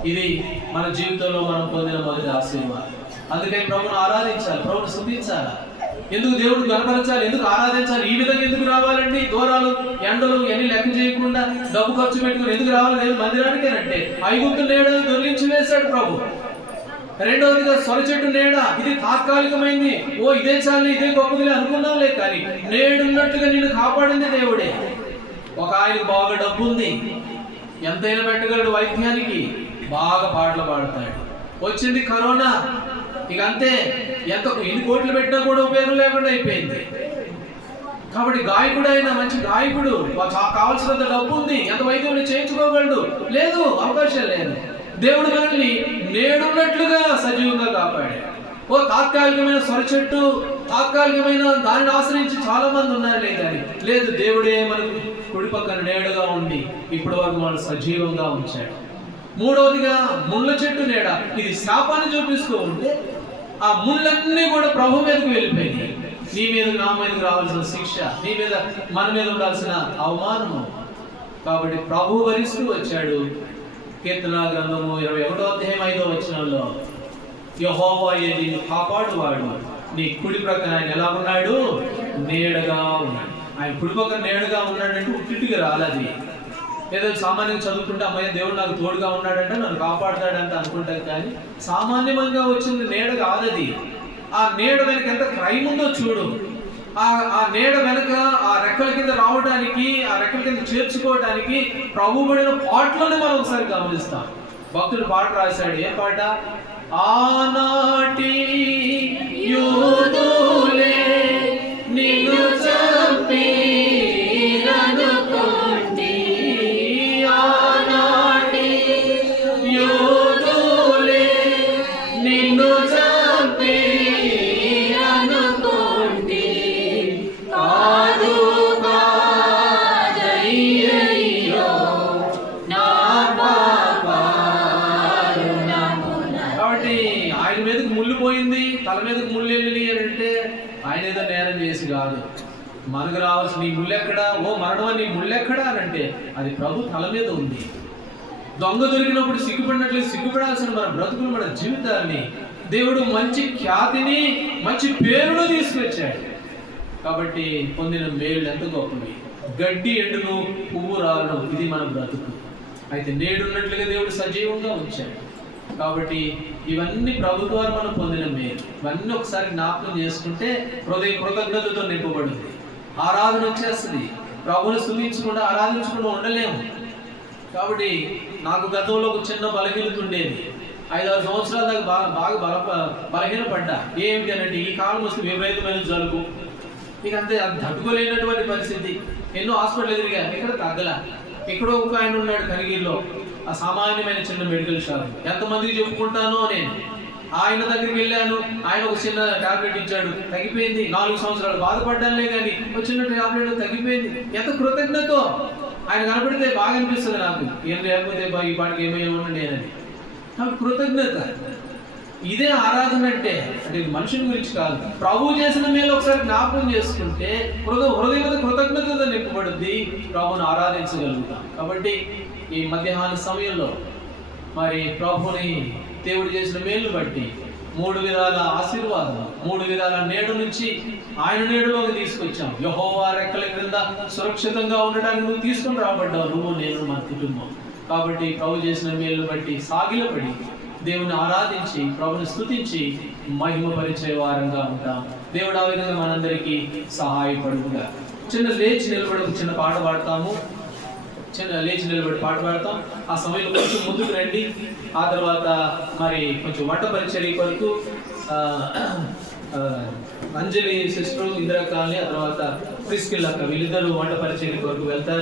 ఇది మన జీవితంలో మనం పొందిన మొదటి ఆశీర్వాదం. అందుకని ప్రభువును ఆరాధించాలి, ప్రభువును స్తుతించాలి. ఎందుకు దేవుడు కనపరచాలి? ఎందుకు ఆరాధించాలి? ఈ విధంగా ఎందుకు రావాలండి? దూరాలు, ఎండలు ఇవన్నీ లెక్క చేయకుండా డబ్బు ఖర్చు పెట్టుకుని ఎందుకు రావాలి దేవుడు మందిరానికేనంటే ఐగుప్తు నీడను దొర్లించి వేశాడు ప్రభు. రెండవదిగా సొర చెట్టు నీడ, ఇది తాత్కాలికమైంది. ఓ ఇదే చాలు, ఇదే గొప్పది అనుకున్నాంలే, కానీ నేడున్నట్టుగా నిన్ను కాపాడింది దేవుడే. ఒక ఆయనకు బాగా డబ్బు ఉంది, ఎంతైనా పెట్టగలడు వైద్యానికి, బాగా పాటలు పాడతాడు. వచ్చింది కరోనా, ఇక అంతే, ఎన్ని కోట్లు పెట్టినా కూడా ఉపయోగం లేకుండా అయిపోయింది. కాబట్టి గాయకుడు అయినా మంచి గాయకుడు, కావాల్సినంత డబ్బు ఉంది, ఎంత వైద్యం చేయించుకోగలడు, లేదు, అవకాశం లేదు. దేవుడు మనల్ని నేడున్నట్లుగా సజీవంగా కాపాడాడు. ఓ తాత్కాలికమైన సొర చెట్టు, తాత్కాలికమైన దానిని ఆశ్రయించి చాలా మంది ఉన్నారు కానీ లేదు, దేవుడే మనకు కుడి పక్కన నేడుగా ఉండి ఇప్పటి వరకు మనం సజీవంగా ఉంచాడు. మూడవదిగా ముళ్ళ చెట్టు నీడ, ఇది శాపాన్ని చూపిస్తూ ఉంటే ఆ ముళ్ళన్నీ కూడా ప్రభు మీదకు వెళ్ళిపోయినాయి. నీ మీదకు నా మీదకు రావాల్సిన శిక్ష, నీ మీద మన మీద ఉండాల్సిన అవమానము. కాబట్టి ప్రభు భరిస్తూ వచ్చాడు. కీర్తన గ్రంథము 21వ అధ్యాయం 5వ వచనంలో యెహోవాయే నిన్ను కాపాడువాడు, నీ కుడి ప్రక్కన ఆయన ఎలా ఉన్నాడు? నీడగా ఉన్నాడు. ఆయన కుడి పక్కన నీడగా ఉన్నాడంటే ఉట్టిగా రాలది. ఏదో సామాన్యంగా చదువుకుంటే అమ్మాయి దేవుడు నాకు తోడుగా ఉన్నాడంటే నన్ను కాపాడుతాడంటే అనుకుంటారు, కానీ సామాన్యంగా వచ్చింది నీడ కాదది. ఆ నీడ వెనక ఎంత క్రైమ్ ఉందో చూడు. ఆ నీడ వెనక ఆ రెక్కల కింద రావడానికి, ఆ రెక్కల కింద చేర్చుకోవడానికి ప్రభు పడిన పాటలను మనం ఒకసారి గమనిస్తాం. భక్తుడు పాట రాశాడు. ఏ పాట? ఆనాటి యోధులే నిన్ను చంపి ఆయన మీదకి ముళ్ళు పోయింది, తల మీదకి ముళ్ళు వెళ్ళి అని అంటే ఆయన ఏదో నేరం చేసి కాదు. మనకు రావాల్సిన నీ ముళ్ళెక్కడా? ఓ మరణం నీ ముళ్ళెక్కడా అని అంటే అది ప్రభు తల మీద ఉంది. దొంగ దొరికినప్పుడు సిగ్గుపడినట్లు సిగ్గుపడాల్సిన మన బ్రతుకులు, మన జీవితాన్ని దేవుడు మంచి ఖ్యాతిని, మంచి పేరును తీసుకొచ్చాడు. కాబట్టి పొందిన మేలు ఎంత గొప్పవి. గడ్డి ఎండును, పువ్వు రాలను, ఇది మన బ్రతుకు. అయితే నేడున్నట్లుగా దేవుడు సజీవంగా ఉంచాడు. కాబట్టి ఇవన్నీ ప్రభు ద్వారా మనం పొందిన మేలు. ఇవన్నీ ఒకసారి జ్ఞాపకం చేసుకుంటే హృదయ కృతజ్ఞతతో నింపబడింది. ఆరాధన వచ్చేస్తుంది. ప్రభుని స్తుతించకుండా ఆరాధించకుండా ఉండలేము. కాబట్టి నాకు గతంలో ఒక చిన్న బలహీనత ఉండేది. 5-6 సంవత్సరాల దాకా బాగా బలహీనపడ్డా. ఏమిటి అంటే ఈ కాలం వస్తే విపరీతమైన జలుబు, ఇక అంతే, అది తట్టుకోలేనటువంటి పరిస్థితి. ఎన్నో హాస్పిటల్ ఎదురుగా, ఎక్కడ తగ్గల. ఎక్కడో ఒక ఆయన ఉన్నాడు కనిగిరిలో, ఆ సామాన్యమైన చిన్న మెడికల్ షాప్. ఎంతమందికి చెప్పుకుంటానో నేను. ఆయన దగ్గరికి వెళ్ళాను, ఆయన ఒక చిన్న టాబ్లెట్ ఇచ్చాడు, తగ్గిపోయింది. 4 సంవత్సరాలు బాధపడ్డానులే కానీ ఒక చిన్న టాబ్లెట్ తగ్గిపోయింది. ఎంత కృతజ్ఞత. ఆయన కనపడితే బాగా అనిపిస్తుంది నాకు, ఏం లేకపోతే ఈ పాటికి ఏమేమి నేనని. నాకు కృతజ్ఞత. ఇదే ఆరాధన అంటే మనుషుని గురించి కాదు, ప్రభు చేసిన మేలు ఒకసారి జ్ఞాపకం చేసుకుంటే హృదయ కృతజ్ఞతతో నింపబడుద్ది. ప్రభుని ఆరాధించగలుగుతాం. కాబట్టి ఈ మధ్యాహ్న సమయంలో మరి ప్రభుని, దేవుడు చేసిన మేలు బట్టి 3 విధాల ఆశీర్వాదం, 3 విధాల నేడు నుంచి ఆయన నేడులోకి తీసుకొచ్చాం. యెహోవా రెక్కల క్రింద సురక్షితంగా ఉండడానికి నువ్వు తీసుకుని రాబడ్డావు, నువ్వు, నేను, మన కుటుంబం. కాబట్టి ప్రభు చేసిన మేలు బట్టి సాగిలపడి దేవుని ఆరాధించి, ప్రభుని స్తుతించి మహిమపరిచే వారంగా ఉంటాం. దేవుడు ఆ విధంగా మనందరికీ సహాయపడుగా. లేచి నిలబడి ఒక చిన్న పాట పాడతాము. లేచి నిలబడి పాట పాడతాం. ఆ సమయంలో కొంచెం ముందుకు రండి. ఆ తర్వాత మరి కొంచెం వంట పరిచర్య కొరకు అంజలి సిస్టర్, ఇందిరా కాలనీ, ఆ తర్వాత ప్రిస్కిల్ అక్క, వీళ్ళిద్దరూ వంట పరిచర్య కొరకు వెళ్తారు.